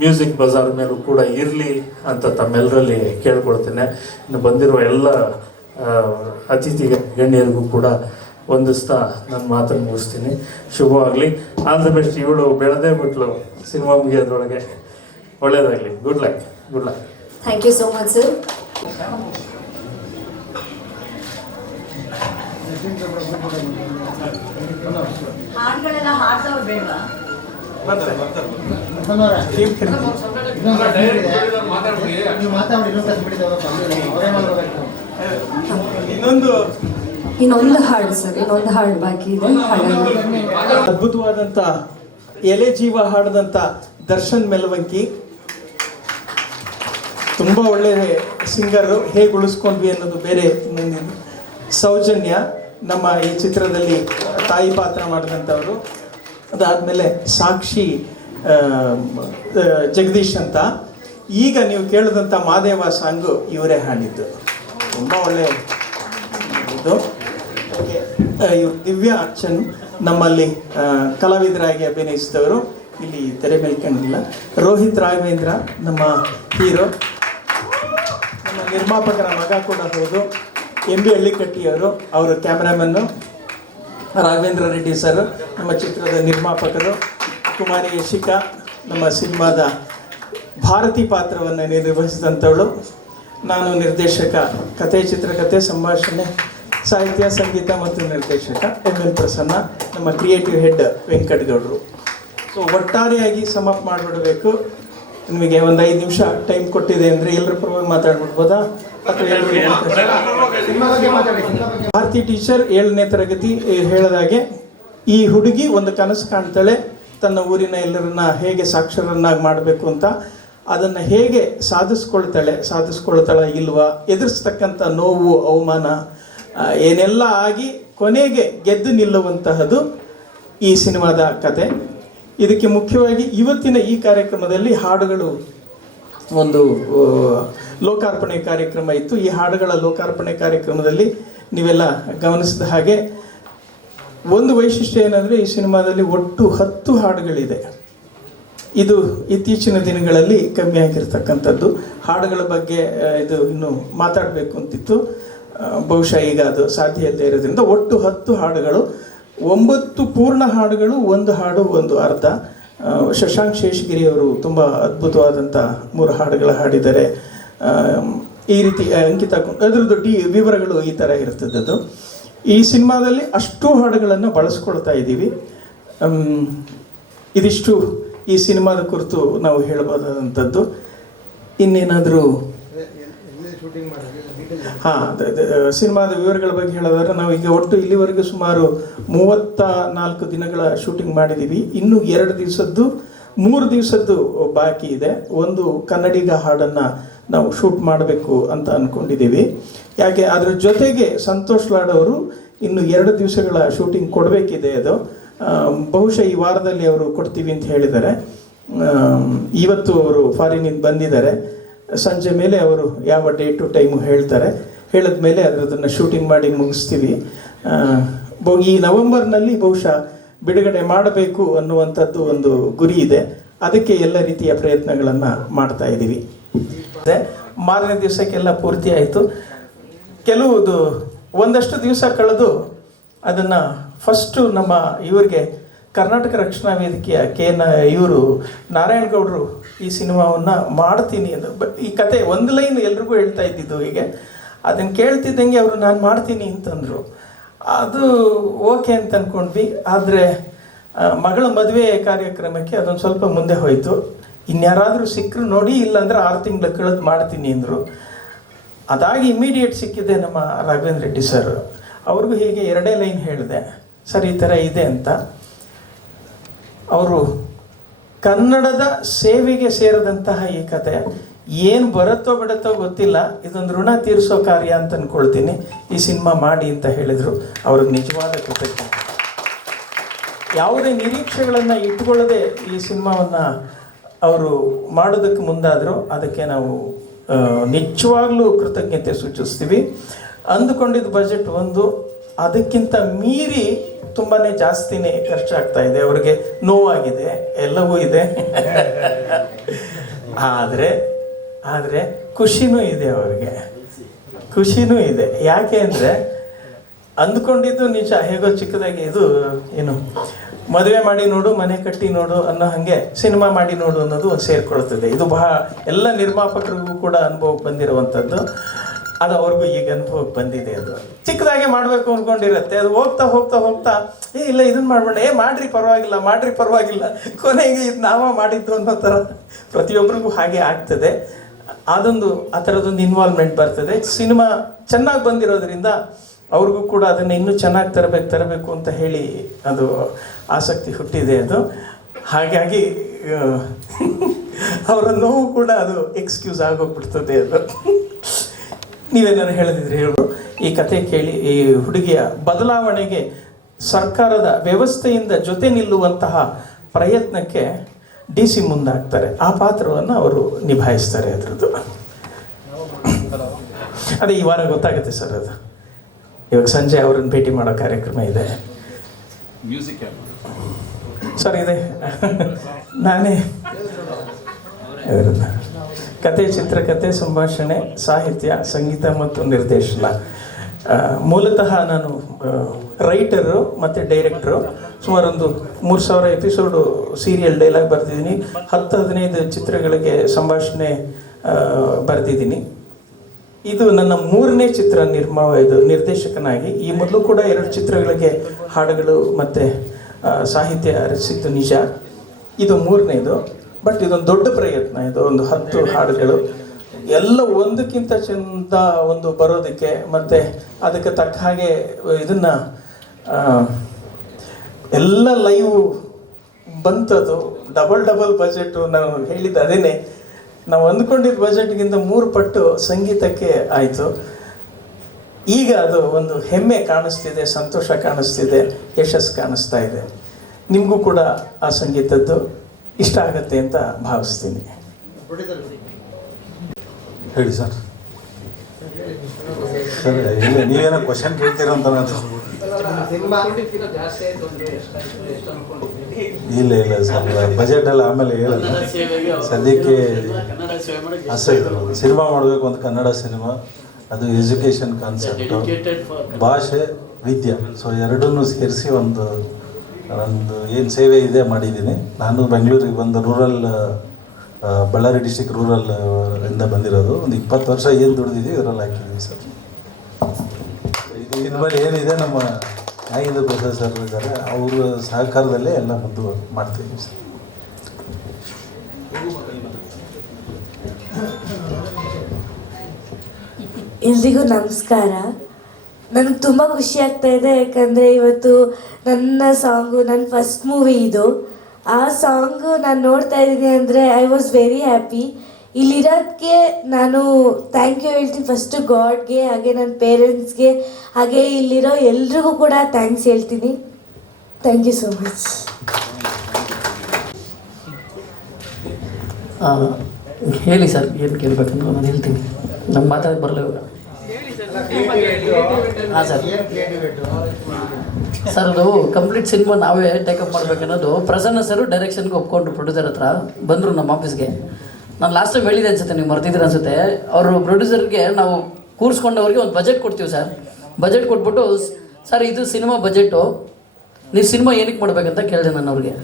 ಮ್ಯೂಸಿಕ್ ಬಜಾರ್ ಮೇಲೂ ಕೂಡ ಇರಲಿ ಅಂತ ತಮ್ಮೆಲ್ಲರಲ್ಲಿ ಕೇಳ್ಕೊಳ್ತೇನೆ. ಇನ್ನು ಬಂದಿರುವ ಎಲ್ಲ ಅತಿಥಿ ಗಣ್ಯರಿಗೂ ಕೂಡ ವಂದಿಸ್ತಾ ನನ್ನ ಮಾತನ್ನು ಮುಗಿಸ್ತೀನಿ. ಶುಭವಾಗಲಿ. All the best. ಇವಳು ಬೆಳೆದೇ ಬಿಟ್ಲು ಸಿನಿಮಾ ಮುಗಿಯೋದ್ರೊಳಗೆ. ಒಳ್ಳೆಯದಾಗಲಿ. Good luck. Thank you so much sir. ಹಾಡುಗಳೆಲ್ಲ ಹಾಡ್ದವ್ರು ಬೇಡವಾ? ಇನ್ನೊಂದು ಹಾಡು ಸರ್, ಇನ್ನೊಂದು ಹಾಡು ಬಾಕಿ ಇದೆ. ಅದ್ಭುತವಾದಂಥ ಎಲೆ ಜೀವ ಹಾಡಿದಂಥ ದರ್ಶನ್ ಮೆಲವಂಕಿ ತುಂಬ ಒಳ್ಳೆಯ ಸಿಂಗರು. ಹೇಗೆ ಉಳಿಸ್ಕೊಂಡ್ವಿ ಅನ್ನೋದು ಬೇರೆ ಇನ್ನೊಂದು. ಸೌಜನ್ಯ ನಮ್ಮ ಈ ಚಿತ್ರದಲ್ಲಿ ತಾಯಿ ಪಾತ್ರ ಮಾಡಿದಂಥವರು. ಅದಾದಮೇಲೆ ಸಾಕ್ಷಿ ಜಗದೀಶ್ ಅಂತ. ಈಗ ನೀವು ಕೇಳಿದಂಥ ಮಾದೇವ ಸಾಂಗು ಇವರೇ ಹಾಡಿದ್ದು. ತುಂಬ ಒಳ್ಳೆಯ ಇದು. ಇವರು ದಿವ್ಯಾ ಅರ್ಚನ್ ನಮ್ಮಲ್ಲಿ ಕಲಾವಿದರಾಗಿ ಅಭಿನಯಿಸಿದವರು. ಇಲ್ಲಿ ತೆರೆ ಮೇಲೆ ಕಾಣಿಲ್ಲ. ರೋಹಿತ್ ರಾಘವೇಂದ್ರ ನಮ್ಮ ಹೀರೋ, ನಮ್ಮ ನಿರ್ಮಾಪಕರ ಮಗ ಕೂಡ ಹೌದು. MB ಹಳ್ಳಿಕಟ್ಟಿಯವರು, ಅವರ ಕ್ಯಾಮ್ರಾಮನ್ನು. ರಾಘವೇಂದ್ರ ರೆಡ್ಡಿ ಸರ್ ನಮ್ಮ ಚಿತ್ರದ ನಿರ್ಮಾಪಕರು. ಕುಮಾರಿ ಯಶಿಕಾ ನಮ್ಮ ಸಿನಿಮಾದ ಭಾರತಿ ಪಾತ್ರವನ್ನು ನಿರ್ವಹಿಸಿದಂಥವಳು. ನಾನು ನಿರ್ದೇಶಕ, ಕಥೆ, ಚಿತ್ರಕಥೆ, ಸಂಭಾಷಣೆ, ಸಾಹಿತ್ಯ, ಸಂಗೀತ ಮತ್ತು ನಿರ್ದೇಶಕ ML ಪ್ರಸನ್ನ. ನಮ್ಮ ಕ್ರಿಯೇಟಿವ್ ಹೆಡ್ ವೆಂಕಟಗೌಡರು. ಸೊ ಒಟ್ಟಾರೆಯಾಗಿ ಸಮಪ್ ಮಾಡಿಬಿಡಬೇಕು. ನಿಮಗೆ ಒಂದು 5 ನಿಮಿಷ ಟೈಮ್ ಕೊಟ್ಟಿದೆ ಅಂದರೆ ಎಲ್ಲರ ಪರವಾಗಿ ಮಾತಾಡ್ಬಿಡ್ಬೋದಾ ಅಥವಾ ಭಾರತಿ ಟೀಚರ್ 7ನೇ ತರಗತಿ ಹೇಳಿದಾಗೆ ಈ ಹುಡುಗಿ ಒಂದು ಕನಸು ಕಾಣ್ತಾಳೆ, ತನ್ನ ಊರಿನ ಎಲ್ಲರನ್ನ ಹೇಗೆ ಸಾಕ್ಷರನ್ನಾಗಿ ಮಾಡಬೇಕು ಅಂತ. ಅದನ್ನು ಹೇಗೆ ಸಾಧಿಸ್ಕೊಳ್ತಾಳೆ ಇಲ್ವಾ, ಎದುರಿಸ್ತಕ್ಕಂಥ ನೋವು, ಅವಮಾನ ಏನೆಲ್ಲ ಆಗಿ ಕೊನೆಗೆ ಗೆದ್ದು ನಿಲ್ಲುವಂತಹದ್ದು ಈ ಸಿನಿಮಾದ ಕತೆ. ಇದಕ್ಕೆ ಮುಖ್ಯವಾಗಿ ಇವತ್ತಿನ ಈ ಕಾರ್ಯಕ್ರಮದಲ್ಲಿ ಹಾಡುಗಳು ಒಂದು ಲೋಕಾರ್ಪಣೆ ಕಾರ್ಯಕ್ರಮ ಇತ್ತು. ಈ ಹಾಡುಗಳ ಲೋಕಾರ್ಪಣೆ ಕಾರ್ಯಕ್ರಮದಲ್ಲಿ ನೀವೆಲ್ಲ ಗಮನಿಸಿದ ಹಾಗೆ ಒಂದು ವೈಶಿಷ್ಟ್ಯ ಏನಂದರೆ, ಈ ಸಿನಿಮಾದಲ್ಲಿ ಒಟ್ಟು 10 ಹಾಡುಗಳಿದೆ. ಇದು ಇತ್ತೀಚಿನ ದಿನಗಳಲ್ಲಿ ಕಮ್ಮಿ ಆಗಿರ್ತಕ್ಕಂಥದ್ದು. ಹಾಡುಗಳ ಬಗ್ಗೆ ಇದು ಇನ್ನು ಮಾತಾಡಬೇಕು ಅಂತಿತ್ತು, ಬಹುಶಃ ಈಗ ಅದು ಸಾಧ್ಯ ಇಲ್ಲದೆ ಇರೋದ್ರಿಂದ ಒಟ್ಟು 10 ಹಾಡುಗಳು, 9 ಪೂರ್ಣ ಹಾಡುಗಳು, 1 ಹಾಡು 1 ಅರ್ಧ. ಶಶಾಂಕ್ ಶೇಷಗಿರಿ ಅವರು ತುಂಬ ಅದ್ಭುತವಾದಂಥ 3 ಹಾಡುಗಳ ಹಾಡಿದ್ದಾರೆ. ಈ ರೀತಿ ಅಂಕಿತ ಅದರದ್ದು ವಿವರಗಳು ಈ ಥರ ಇರ್ತದ್ದು. ಈ ಸಿನಿಮಾದಲ್ಲಿ ಅಷ್ಟು ಹಾಡುಗಳನ್ನು ಬಳಸ್ಕೊಳ್ತಾ ಇದ್ದೀವಿ. ಇದಿಷ್ಟು ಈ ಸಿನಿಮಾದ ಕುರಿತು ನಾವು ಹೇಳಬಹುದಾದಂಥದ್ದು. ಇನ್ನೇನಾದರೂ ಸಿನಿಮಾದ ವಿವರಗಳ ಬಗ್ಗೆ ಹೇಳೋದಾದ್ರೆ, ನಾವು ಈಗ ಒಟ್ಟು ಇಲ್ಲಿವರೆಗೂ ಸುಮಾರು 34 ದಿನಗಳ ಶೂಟಿಂಗ್ ಮಾಡಿದ್ದೀವಿ. ಇನ್ನೂ 2 ದಿವಸದ್ದು 3 ದಿವಸದ್ದು ಬಾಕಿ ಇದೆ. ಒಂದು ಕನ್ನಡಿಗ ಹಾಡನ್ನು ನಾವು ಶೂಟ್ ಮಾಡಬೇಕು ಅಂತ ಅಂದ್ಕೊಂಡಿದ್ದೀವಿ. ಯಾಕೆ ಅದ್ರ ಜೊತೆಗೆ ಸಂತೋಷ್ ಲಾಡ್ ಅವರು ಇನ್ನು 2 ದಿವಸಗಳ ಶೂಟಿಂಗ್ ಕೊಡಬೇಕಿದೆ. ಅದು ಬಹುಶಃ ಈ ವಾರದಲ್ಲಿ ಅವರು ಕೊಡ್ತೀವಿ ಅಂತ ಹೇಳಿದ್ದಾರೆ. ಇವತ್ತು ಅವರು ಫಾರಿನಿಂದ ಬಂದಿದ್ದಾರೆ. ಸಂಜೆ ಮೇಲೆ ಅವರು ಯಾವ ಡೇಟು ಟೈಮು ಹೇಳ್ತಾರೆ. ಹೇಳಿದ ಮೇಲೆ ಅದನ್ನು ಶೂಟಿಂಗ್ ಮಾಡಿ ಮುಗಿಸ್ತೀವಿ. ಈ ನವೆಂಬರ್ನಲ್ಲಿ ಬಹುಶಃ ಬಿಡುಗಡೆ ಮಾಡಬೇಕು ಅನ್ನುವಂಥದ್ದು ಒಂದು ಗುರಿ ಇದೆ. ಅದಕ್ಕೆ ಎಲ್ಲ ರೀತಿಯ ಪ್ರಯತ್ನಗಳನ್ನು ಮಾಡ್ತಾ ಇದ್ದೀವಿ. ಮಾರನೇ ದಿವಸಕ್ಕೆಲ್ಲ ಪೂರ್ತಿ ಆಯಿತು. ಒಂದಷ್ಟು ದಿವಸ ಕಳೆದು ಅದನ್ನು ಫಸ್ಟು ನಮ್ಮ ಇವರಿಗೆ ಕರ್ನಾಟಕ ರಕ್ಷಣಾ ವೇದಿಕೆಯ ಇವರು ನಾರಾಯಣಗೌಡರು ಈ ಸಿನಿಮಾವನ್ನು ಮಾಡ್ತೀನಿ ಅಂತ, ಈ ಕತೆ ಒಂದು ಲೈನ್ ಎಲ್ರಿಗೂ ಹೇಳ್ತಾ ಇದ್ದಿದ್ದು. ಹೀಗೆ ಅದನ್ನು ಕೇಳ್ತಿದ್ದಂಗೆ ಅವರು ನಾನು ಮಾಡ್ತೀನಿ ಅಂತಂದರು. ಅದು ಓಕೆ ಅಂತ ಅಂದ್ಕೊಂಡ್ವಿ. ಆದರೆ ಮಗಳ ಮದುವೆ ಕಾರ್ಯಕ್ರಮಕ್ಕೆ ಅದೊಂದು ಸ್ವಲ್ಪ ಮುಂದೆ ಹೋಯಿತು. ಇನ್ಯಾರಾದರೂ ಸಿಕ್ಕರು ನೋಡಿ, ಇಲ್ಲಾಂದರೆ 6 ತಿಂಗಳು ಕಳೆದು ಮಾಡ್ತೀನಿ ಅಂದರು. ಅದಾಗಿ ಇಮಿಡಿಯೇಟ್ ಸಿಕ್ಕಿದೆ ನಮ್ಮ ರಾಘವೇಂದ್ರ ರೆಡ್ಡಿ ಸರ್. ಅವ್ರಿಗೂ ಹೀಗೆ 2 ಲೈನ್ ಹೇಳಿದೆ, ಸರ್ ಈ ಥರ ಇದೆ ಅಂತ. ಅವರು ಕನ್ನಡದ ಸೇವೆಗೆ ಸೇರಿದಂತಹ ಈ ಕತೆ ಏನು ಬರುತ್ತೋ ಬಿಡುತ್ತೋ ಗೊತ್ತಿಲ್ಲ, ಇದೊಂದು ಋಣ ತೀರಿಸೋ ಕಾರ್ಯ ಅಂತ ಅಂದ್ಕೊಳ್ತೀನಿ, ಈ ಸಿನಿಮಾ ಮಾಡಿ ಅಂತ ಹೇಳಿದರು. ಅವ್ರಿಗೆ ನಿಜವಾದ ಕೃತಜ್ಞತೆ. ಯಾವುದೇ ನಿರೀಕ್ಷೆಗಳನ್ನು ಇಟ್ಟುಕೊಳ್ಳದೆ ಈ ಸಿನಿಮಾವನ್ನು ಅವರು ಮಾಡೋದಕ್ಕೆ ಮುಂದಾದರು. ಅದಕ್ಕೆ ನಾವು ನಿಜವಾಗ್ಲೂ ಕೃತಜ್ಞತೆ ಸೂಚಿಸ್ತೀವಿ. ಅಂದುಕೊಂಡಿದ್ದ ಬಜೆಟ್ ಒಂದು, ಅದಕ್ಕಿಂತ ಮೀರಿ ತುಂಬಾ ಜಾಸ್ತಿನೇ ಖರ್ಚಾಗ್ತಾ ಇದೆ. ಅವರಿಗೆ ನೋವಾಗಿದೆ, ಎಲ್ಲವೂ ಇದೆ. ಆದರೆ ಖುಷಿನೂ ಇದೆ, ಅವರಿಗೆ ಖುಷಿನೂ ಇದೆ. ಯಾಕೆ ಅಂದರೆ ಅಂದ್ಕೊಂಡಿದ್ದು ನಿಜ. ಹೇಗೋ ಚಿಕ್ಕದಾಗಿ ಇದು ಏನು ಮದುವೆ ಮಾಡಿ ನೋಡು, ಮನೆ ಕಟ್ಟಿ ನೋಡು ಅನ್ನೋ ಹಾಗೆ ಸಿನಿಮಾ ಮಾಡಿ ನೋಡು ಅನ್ನೋದು ಒಂದು ಸೇರಿಕೊಳ್ತದೆ. ಇದು ಎಲ್ಲ ನಿರ್ಮಾಪಕರಿಗೂ ಕೂಡ ಅನುಭವಕ್ಕೆ ಬಂದಿರುವಂಥದ್ದು. ಅದು ಅವ್ರಿಗೂ ಈಗ ಅನುಭವಕ್ಕೆ ಬಂದಿದೆ. ಅದು ಚಿಕ್ಕದಾಗೆ ಮಾಡಬೇಕು ಅಂದ್ಕೊಂಡಿರುತ್ತೆ. ಅದು ಹೋಗ್ತಾ ಹೋಗ್ತಾ ಹೋಗ್ತಾ ಇಲ್ಲ ಇದನ್ನು ಮಾಡಬೇಡ, ಮಾಡ್ರಿ ಪರವಾಗಿಲ್ಲ, ಕೊನೆಗೆ ಇದು ನಾವ ಮಾಡಿದ್ದು ಅನ್ನೋ ಥರ ಪ್ರತಿಯೊಬ್ಬರಿಗೂ ಹಾಗೆ ಆಗ್ತದೆ. ಆ ಥರದೊಂದು ಇನ್ವಾಲ್ವ್ಮೆಂಟ್ ಬರ್ತದೆ. ಸಿನಿಮಾ ಚೆನ್ನಾಗಿ ಬಂದಿರೋದ್ರಿಂದ ಅವ್ರಿಗೂ ಕೂಡ ಅದನ್ನು ಇನ್ನೂ ಚೆನ್ನಾಗಿ ತರಬೇಕು ಅಂತ ಹೇಳಿ ಅದು ಆಸಕ್ತಿ ಹುಟ್ಟಿದೆ. ಅದು ಹಾಗಾಗಿ ಅವರ ನೋವು ಕೂಡ ಅದು ಎಕ್ಸ್ಕ್ಯೂಸ್ ಆಗೋಗ್ಬಿಡ್ತದೆ. ಅದು ನೀವೇನಾದ್ರು ಹೇಳಿದ್ರೆ ಹೇಳು. ಈ ಕತೆ ಕೇಳಿ ಈ ಹುಡುಗಿಯ ಬದಲಾವಣೆಗೆ ಸರ್ಕಾರದ ವ್ಯವಸ್ಥೆಯಿಂದ ಜೊತೆ ನಿಲ್ಲುವಂತಹ ಪ್ರಯತ್ನಕ್ಕೆ DC ಮುಂದಾಗ್ತಾರೆ. ಆ ಪಾತ್ರವನ್ನು ಅವರು ನಿಭಾಯಿಸ್ತಾರೆ. ಅದರದ್ದು ಅದೇ ಈ ವಾರ ಗೊತ್ತಾಗುತ್ತೆ ಸರ್. ಅದು ಇವಾಗ ಸಂಜೆ ಅವ್ರನ್ನ ಭೇಟಿ ಮಾಡೋ ಕಾರ್ಯಕ್ರಮ ಇದೆ. ಮ್ಯೂಸಿಕ್ ಸರ್ ಇದೆ ನಾನೇ ಕತೆ, ಚಿತ್ರಕಥೆ, ಸಂಭಾಷಣೆ, ಸಾಹಿತ್ಯ, ಸಂಗೀತ ಮತ್ತು ನಿರ್ದೇಶನ. ಮೂಲತಃ ನಾನು ರೈಟರು ಮತ್ತು ಡೈರೆಕ್ಟ್ರು. ಸುಮಾರು ಒಂದು 3000 ಎಪಿಸೋಡು ಸೀರಿಯಲ್ ಡೈಲಾಗ್ ಬರೆದಿದ್ದೀನಿ. 10-15 ಚಿತ್ರಗಳಿಗೆ ಸಂಭಾಷಣೆ ಬರೆದಿದ್ದೀನಿ. ಇದು ನನ್ನ 3ನೇ ಚಿತ್ರ ನಿರ್ದೇಶಕನಾಗಿ. ಈ ಮೊದಲು ಕೂಡ 2 ಚಿತ್ರಗಳಿಗೆ ಹಾಡುಗಳು ಮತ್ತು ಸಾಹಿತ್ಯ ರಚಿಸಿದ್ದು ನಿಜ. ಇದು 3ನೇದು. ಬಟ್ ಇದೊಂದು ದೊಡ್ಡ ಪ್ರಯತ್ನ. ಇದು ಒಂದು 10 ಹಾಡುಗಳು ಎಲ್ಲ ಒಂದಕ್ಕಿಂತ ಚೆಂದ ಒಂದು ಬರೋದಕ್ಕೆ, ಮತ್ತು ಅದಕ್ಕೆ ತಕ್ಕ ಹಾಗೆ ಇದನ್ನು ಎಲ್ಲ ಲೈವ್ ಬಂತದು. Double budget. ನಾವು ಹೇಳಿದ್ದು ಅದೇನೆ, ನಾವು ಅಂದ್ಕೊಂಡಿದ್ದ ಬಜೆಟ್ಗಿಂತ 3 ಪಟ್ಟು ಸಂಗೀತಕ್ಕೆ ಆಯಿತು. ಈಗ ಅದು ಒಂದು ಹೆಮ್ಮೆ ಕಾಣಿಸ್ತಿದೆ, ಸಂತೋಷ ಕಾಣಿಸ್ತಿದೆ, ಯಶಸ್ಸು ಕಾಣಿಸ್ತಾ ಇದೆ. ನಿಮಗೂ ಕೂಡ ಆ ಸಂಗೀತದ್ದು ಇಷ್ಟ ಆಗುತ್ತೆ ಅಂತ ಭಾವಿಸ್ತೀನಿ. ಹೇಳಿ ಸರ್. ಸರ್ ಇಲ್ಲ, ನೀವೇನೋ ಕ್ವಶನ್ ಕೇಳ್ತೀರ ಅಂತ ನಾನು. ಇಲ್ಲ ಸರ್, ಬಜೆಟಲ್ಲಿ ಆಮೇಲೆ ಹೇಳಲ್ಲ. ಸದ್ಯಕ್ಕೆ ಆಸೆ ಇದೆ ಸಿನಿಮಾ ಮಾಡಬೇಕು ಅಂತ. ಕನ್ನಡ ಸಿನಿಮಾ, ಅದು ಎಜುಕೇಷನ್ ಕಾನ್ಸೆಪ್ಟು, ಭಾಷೆ, ವಿದ್ಯೆ, ಸೊ ಎರಡನ್ನೂ ಸೇರಿಸಿ ಒಂದು ಏನು ಸೇವೆ ಇದೆ ಮಾಡಿದ್ದೀನಿ. ನಾನು ಬೆಂಗಳೂರಿಗೆ ಬಂದು ಬಳ್ಳಾರಿ ಡಿಸ್ಟಿಕ್ ರೂರಲ್ ಇಂದ ಬಂದಿರೋದು. ಒಂದು 20 ವರ್ಷ ಏನು ದುಡಿದಿದ್ದೀವಿ ಇದರಲ್ಲಿ ಹಾಕಿದ್ದೀವಿ ಸರ್. ಇನ್ಮೇಲೆ ಏನಿದೆ ನಮ್ಮ ನಾಗೇಂದ್ರ ಪ್ರಸಾದ್ ಸರ್ ಇದ್ದಾರೆ, ಅವ್ರ ಸಹಕಾರದಲ್ಲೇ ಎಲ್ಲ ಮುಂದೆ ಮಾಡ್ತೀವಿ ಸರ್. ಎಲ್ರಿಗೂ ನಮಸ್ಕಾರ. ನನಗೆ ತುಂಬ ಖುಷಿ ಆಗ್ತಾ ಇದೆ, ಯಾಕಂದರೆ ಇವತ್ತು ನನ್ನ ಸಾಂಗು, ನನ್ನ ಫಸ್ಟ್ ಮೂವಿ ಇದು. ಆ ಸಾಂಗು ನಾನು ನೋಡ್ತಾ ಇದ್ದೀನಿ ಅಂದರೆ ಐ ವಾಸ್ ವೆರಿ ಹ್ಯಾಪಿ. ಇಲ್ಲಿರೋದಕ್ಕೆ ನಾನು ಥ್ಯಾಂಕ್ ಯು ಹೇಳ್ತೀನಿ. ಫಸ್ಟು ಗಾಡ್ಗೆ, ಹಾಗೆ ನನ್ನ ಪೇರೆಂಟ್ಸ್ಗೆ, ಹಾಗೆ ಇಲ್ಲಿರೋ ಎಲ್ರಿಗೂ ಕೂಡ ಥ್ಯಾಂಕ್ಸ್ ಹೇಳ್ತೀನಿ. Thank you so much. ಹೇಳಿ ಸರ್, ಏನು ಕೇಳಬೇಕಂದ್ರೆ ನಾನು ಹೇಳ್ತೀನಿ. ನಮ್ಮ ಮಾತಾಡಕ್ಕೆ ಬರಲ್ಲ ಇವಾಗ. ಹಾಂ ಸರ್, ಅದು ಕಂಪ್ಲೀಟ್ ಸಿನಿಮಾ ನಾವೇ ಟೇಕಪ್ ಮಾಡ್ಬೇಕನ್ನೋದು ಪ್ರಸನ್ನ ಸರು ಡೈರೆಕ್ಷನ್ಗೆ ಒಪ್ಕೊಂಡ್ರು. ಪ್ರೊಡ್ಯೂಸರ್ ಹತ್ರ ಬಂದರು ನಮ್ಮ ಆಫೀಸ್ಗೆ. ನಾನು ಲಾಸ್ಟ್ ಟೈಮ್ ಹೇಳಿದೆ ಅನ್ಸುತ್ತೆ, ನೀವು ಮರ್ತಿದ್ದೀರ ಅನ್ಸುತ್ತೆ. ಅವರು ಪ್ರೊಡ್ಯೂಸರ್ಗೆ ನಾವು ಕೂರಿಸ್ಕೊಂಡವ್ರಿಗೆ ಒಂದು ಬಜೆಟ್ ಕೊಡ್ತೀವಿ ಸರ್. ಬಜೆಟ್ ಕೊಟ್ಬಿಟ್ಟು, ಸರ್ ಇದು ಸಿನಿಮಾ ಬಜೆಟು, ನೀವು ಸಿನಿಮಾ ಏನಕ್ಕೆ ಮಾಡ್ಬೇಕಂತ ಕೇಳಿದೆ ನಾನು ಅವ್ರಿಗೆ.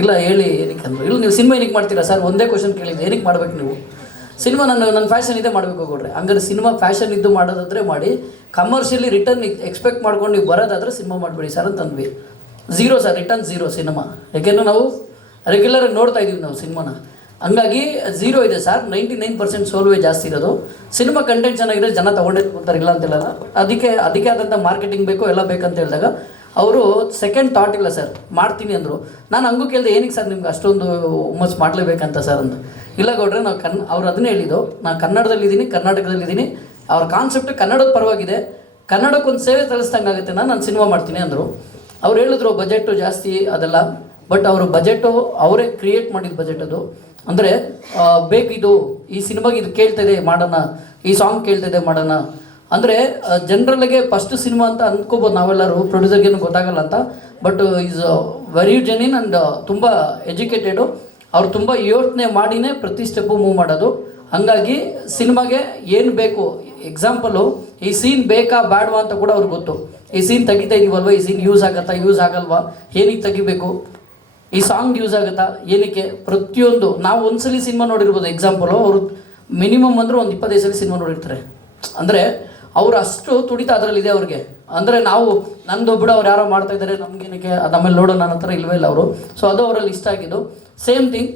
ಇಲ್ಲ ಹೇಳಿ ಏನಕ್ಕೆ ಅಂದರು. ಇಲ್ಲ ನೀವು ಸಿನಿಮಾ ಏನಕ್ಕೆ ಮಾಡ್ತೀರಾ ಸರ್, ಒಂದೇ ಕ್ವಶನ್ ಕೇಳಿದ್ದೆ, ಏನಕ್ಕೆ ಮಾಡ್ಬೇಕು ನೀವು ಸಿನಿಮಾ? ನನ್ನ ಫ್ಯಾಷನ್ ಇದೆ ಮಾಡಬೇಕು ಕೊಡ್ರಿ. ಹಂಗಾರೆ ಸಿನಿಮಾ ಫ್ಯಾಷನ್ ಇದ್ದು ಮಾಡೋದಾದರೆ ಮಾಡಿ, ಕಮರ್ಷಿಯಲಿ ರಿಟರ್ನ್ ಎಕ್ಸ್ಪೆಕ್ಟ್ ಮಾಡ್ಕೊಂಡು ನೀವು ಬರೋದಾದರೆ ಸಿನಿಮಾ ಮಾಡಬೇಡಿ ಸರ್ ಅಂತಂದ್ವಿ. Zero sir, return zero cinema. ಯಾಕೆಂದರೆ ನಾವು ರೆಗ್ಯುಲರಾಗಿ ನೋಡ್ತಾ ಇದ್ದೀವಿ ನಾವು ಸಿನಿಮಾನ. ಹಂಗಾಗಿ ಝೀರೋ ಇದೆ ಸರ್. 99% ಸೋಲ್ವೇ ಜಾಸ್ತಿ ಇರೋದು. ಸಿನಿಮಾ ಕಂಟೆಂಟ್ ಚೆನ್ನಾಗಿದ್ರೆ ಜನ ತೊಗೊಂಡೇ ತಗೊಳ್ತಾರೆ, ಇಲ್ಲ ಅಂತಿಲ್ಲ. ಅದಕ್ಕೆ ಆದಂಥ ಮಾರ್ಕೆಟಿಂಗ್ ಬೇಕು, ಎಲ್ಲ ಬೇಕಂತ ಹೇಳಿದಾಗ ಅವರು ಸೆಕೆಂಡ್ ಥಾಟ್ ಇಲ್ಲ ಸರ್, ಮಾಡ್ತೀನಿ ಅಂದರು. ನಾನು ಹಂಗೂ ಕೇಳಿದೆ, ಏನಕ್ಕೆ ಸರ್ ನಿಮ್ಗೆ ಅಷ್ಟೊಂದು ಹುಮ್ಮಸ್ ಮಾಡಲೇಬೇಕಂತ ಸರ್ ಅಂತ. ಇಲ್ಲ ಗೌಡ್ರೆ, ನಾವು ಅವ್ರು ಅದನ್ನೇ ಹೇಳಿದ್ದು, ನಾನು ಕನ್ನಡದಲ್ಲಿದ್ದೀನಿ, ಕರ್ನಾಟಕದಲ್ಲಿದ್ದೀನಿ, ಅವ್ರ ಕಾನ್ಸೆಪ್ಟ್ ಕನ್ನಡದ ಪರವಾಗಿದೆ, ಕನ್ನಡಕ್ಕೊಂದು ಸೇವೆ ಸಲ್ಲಿಸ್ದಂಗೆ ಆಗುತ್ತೆ, ನಾನು ಸಿನಿಮಾ ಮಾಡ್ತೀನಿ ಅಂದರು. ಅವ್ರು ಹೇಳಿದ್ರು ಬಜೆಟು ಜಾಸ್ತಿ ಅದೆಲ್ಲ. ಬಟ್ ಅವರು ಬಜೆಟು ಅವರೇ ಕ್ರಿಯೇಟ್ ಮಾಡಿದ ಬಜೆಟ್ ಅದು. ಅಂದರೆ ಬೇಕಿದು ಈ ಸಿನಿಮಾಗೆ ಇದು ಕೇಳ್ತಿದೆ ಮಾಡೋಣ, ಈ ಸಾಂಗ್ ಕೇಳ್ತಿದೆ ಮಾಡೋಣ ಅಂದರೆ ಜನರಲ್ಲಿಗೆ ಫಸ್ಟ್ ಸಿನಿಮಾ ಅಂತ ಅಂದ್ಕೋಬೋದು ನಾವೆಲ್ಲರೂ, ಪ್ರೊಡ್ಯೂಸರ್ಗೇನು ಗೊತ್ತಾಗಲ್ಲ ಅಂತ. But is very genuine and ತುಂಬ ಎಜುಕೇಟೆಡು. ಅವ್ರು ತುಂಬ ಯೋಚನೆ ಮಾಡಿನೇ ಪ್ರತಿ ಸ್ಟೆಪ್ಪು ಮೂವ್ ಮಾಡೋದು. ಹಾಗಾಗಿ ಸಿನಿಮಾಗೆ ಏನು ಬೇಕು, ಎಕ್ಸಾಂಪಲು ಈ ಸೀನ್ ಬೇಕಾ ಬೇಡವಾ ಅಂತ ಕೂಡ ಅವ್ರಿಗೆ ಗೊತ್ತು. ಈ ಸೀನ್ ತೆಗಿತಾ ಇದೀವಲ್ವ, ಈ ಸೀನ್ ಯೂಸ್ ಆಗುತ್ತಾ, ಯೂಸ್ ಆಗಲ್ವಾ, ಏನಕ್ಕೆ ತೆಗಿಬೇಕು, ಈ ಸಾಂಗ್ ಯೂಸ್ ಆಗುತ್ತಾ, ಏನಕ್ಕೆ, ಪ್ರತಿಯೊಂದು ನಾವು ಒಂದ್ಸಲಿ ಸಿನಿಮಾ ನೋಡಿರ್ಬೋದು. ಎಕ್ಸಾಂಪಲು ಅವರು ಮಿನಿಮಮ್ ಅಂದರೆ ಒಂದು 25 ಸಲ ಸಿನಿಮಾ ನೋಡಿರ್ತಾರೆ. ಅಂದರೆ ಅವರು ಅಷ್ಟು ತುಡಿತ ಅದರಲ್ಲಿದೆ ಅವ್ರಿಗೆ. ಅಂದರೆ ನಾವು ನಂದು ಬಿಡು, ಅವ್ರು ಯಾರೋ ಮಾಡ್ತಾ ಇದ್ದಾರೆ, ನಮಗೇನಕ್ಕೆ, ಅದು ಆಮೇಲೆ ನೋಡೋಣ ನನ್ನ ಹತ್ರ ಇಲ್ವೇ ಇಲ್ಲ ಅವರು. ಸೊ ಅದು ಅವರಲ್ಲಿ ಇಷ್ಟ ಆಗಿದ್ದು. ಸೇಮ್ ಥಿಂಗ್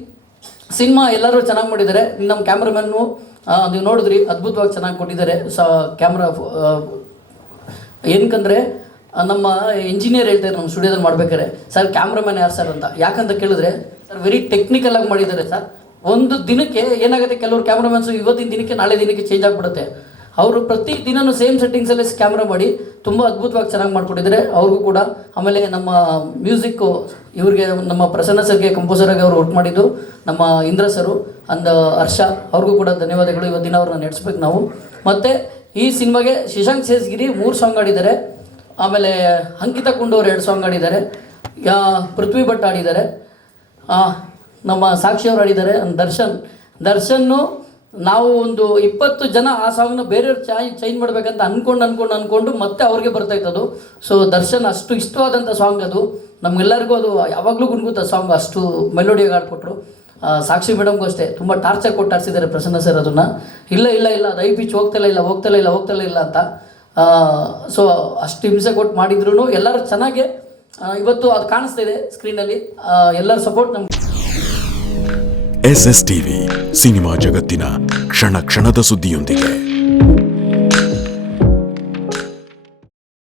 ಸಿನಿಮಾ ಎಲ್ಲರೂ ಚೆನ್ನಾಗಿ ಮಾಡಿದ್ದಾರೆ. ನಮ್ಮ ಕ್ಯಾಮ್ರಾಮನ್ನು ನೀವು ನೋಡಿದ್ರಿ, ಅದ್ಭುತವಾಗಿ ಚೆನ್ನಾಗಿ ಕೊಟ್ಟಿದ್ದಾರೆ ಕ್ಯಾಮ್ರಾ. ಏನಕ್ಕಂದರೆ ನಮ್ಮ ಇಂಜಿನಿಯರ್ ಹೇಳ್ತಾರೆ ನಮ್ಮ ಸ್ಟುಡಿಯೋದಲ್ಲಿ ಮಾಡ್ಬೇಕಾರೆ, ಸರ್ ಕ್ಯಾಮ್ರಾಮನ್ ಯಾರು ಸರ್ ಅಂತ. ಯಾಕಂತ ಕೇಳಿದ್ರೆ ಸರ್ ವೆರಿ ಟೆಕ್ನಿಕಲ್ ಆಗಿ ಮಾಡಿದ್ದಾರೆ ಸರ್. ಒಂದು ದಿನಕ್ಕೆ ಏನಾಗುತ್ತೆ, ಕೆಲವರು ಕ್ಯಾಮ್ರಾಮನ್ಸು ಇವತ್ತಿನ ದಿನಕ್ಕೆ ನಾಳೆ ದಿನಕ್ಕೆ ಚೇಂಜ್ ಆಗಿಬಿಡುತ್ತೆ. ಅವರು ಪ್ರತಿ ದಿನವೂ ಸೇಮ್ ಸೆಟ್ಟಿಂಗ್ಸಲ್ಲೇ ಕ್ಯಾಮ್ರಾ ಮಾಡಿ ತುಂಬ ಅದ್ಭುತವಾಗಿ ಚೆನ್ನಾಗಿ ಮಾಡಿಕೊಟ್ಟಿದ್ದಾರೆ ಅವ್ರಿಗೂ ಕೂಡ. ಆಮೇಲೆ ನಮ್ಮ ಮ್ಯೂಸಿಕ್ಕು ಇವ್ರಿಗೆ, ನಮ್ಮ ಪ್ರಸನ್ನ ಸರ್ಗೆ ಕಂಪೋಸರಾಗಿ ಅವರು ವರ್ಕ್ ಮಾಡಿದ್ದು ನಮ್ಮ ಇಂದ್ರ ಸರು ಅಂಡ್ ಹರ್ಷ, ಅವ್ರಿಗೂ ಕೂಡ ಧನ್ಯವಾದಗಳು. ಇವತ್ತಿನ ಅವ್ರನ್ನ ನಡೆಸ್ಬೇಕು ನಾವು. ಮತ್ತು ಈ ಸಿನಿಮಾಗೆ ಶಶಾಂಕ್ ಶೇಷಗಿರಿ 3 ಸಾಂಗ್ ಆಡಿದ್ದಾರೆ. ಆಮೇಲೆ ಅಂಕಿತಾ ಕುಂಡು ಅವರು 2 ಸಾಂಗ್ ಆಡಿದ್ದಾರೆ. ಪೃಥ್ವಿ ಭಟ್ ಆಡಿದ್ದಾರೆ, ನಮ್ಮ ಸಾಕ್ಷಿ ಅವರು ಆಡಿದ್ದಾರೆ, ದರ್ಶನ್ನು ನಾವು ಒಂದು 20 ಜನ ಆ ಸಾಂಗ್ನ ಬೇರೆಯವ್ರು ಚೇಂಜ್ ಮಾಡಬೇಕಂತ ಅಂದ್ಕೊಂಡು ಮತ್ತೆ ಅವ್ರಿಗೆ ಬರ್ತಾಯಿತ್ತದು. ಸೊ ದರ್ಶನ್ ಅಷ್ಟು ಇಷ್ಟವಾದಂಥ ಸಾಂಗ್ ಅದು, ನಮಗೆಲ್ಲರಿಗೂ ಅದು ಯಾವಾಗಲೂ ಗುಣಗುತ್ತ ಸಾಂಗ್, ಅಷ್ಟು ಮೆಲೋಡಿಯಾಗಿ ಆಡ್ಕೊಟ್ರು. ಸಾಕ್ಷಿ ಮೇಡಮ್ಗೂ ಅಷ್ಟೇ ತುಂಬ ಟಾರ್ಚರ್ ಕೊಟ್ಟು ಆಡ್ಸಿದ್ದಾರೆ ಪ್ರಸನ್ನ ಸರ್ ಅದನ್ನು. ಇಲ್ಲ ಅದು ಐ ಪಿಚ್ ಹೋಗ್ತಲೇ ಇಲ್ಲ ಅಂತ. ಸೊ ಅಷ್ಟು ಹಿಂಸೆ ಕೊಟ್ಟು ಮಾಡಿದ್ರು ಎಲ್ಲರೂ ಚೆನ್ನಾಗೆ ಇವತ್ತು ಅದು ಕಾಣಿಸ್ತಾ ಇದೆ ಸ್ಕ್ರೀನಲ್ಲಿ. ಎಲ್ಲರ ಸಪೋರ್ಟ್ ನಮ್ಗೆ. SS ಟಿವಿ ಸಿನಿಮಾ ಜಗತ್ತಿನ ಕ್ಷಣ ಕ್ಷಣದ ಸುದ್ದಿಯೊಂದಿಗೆ.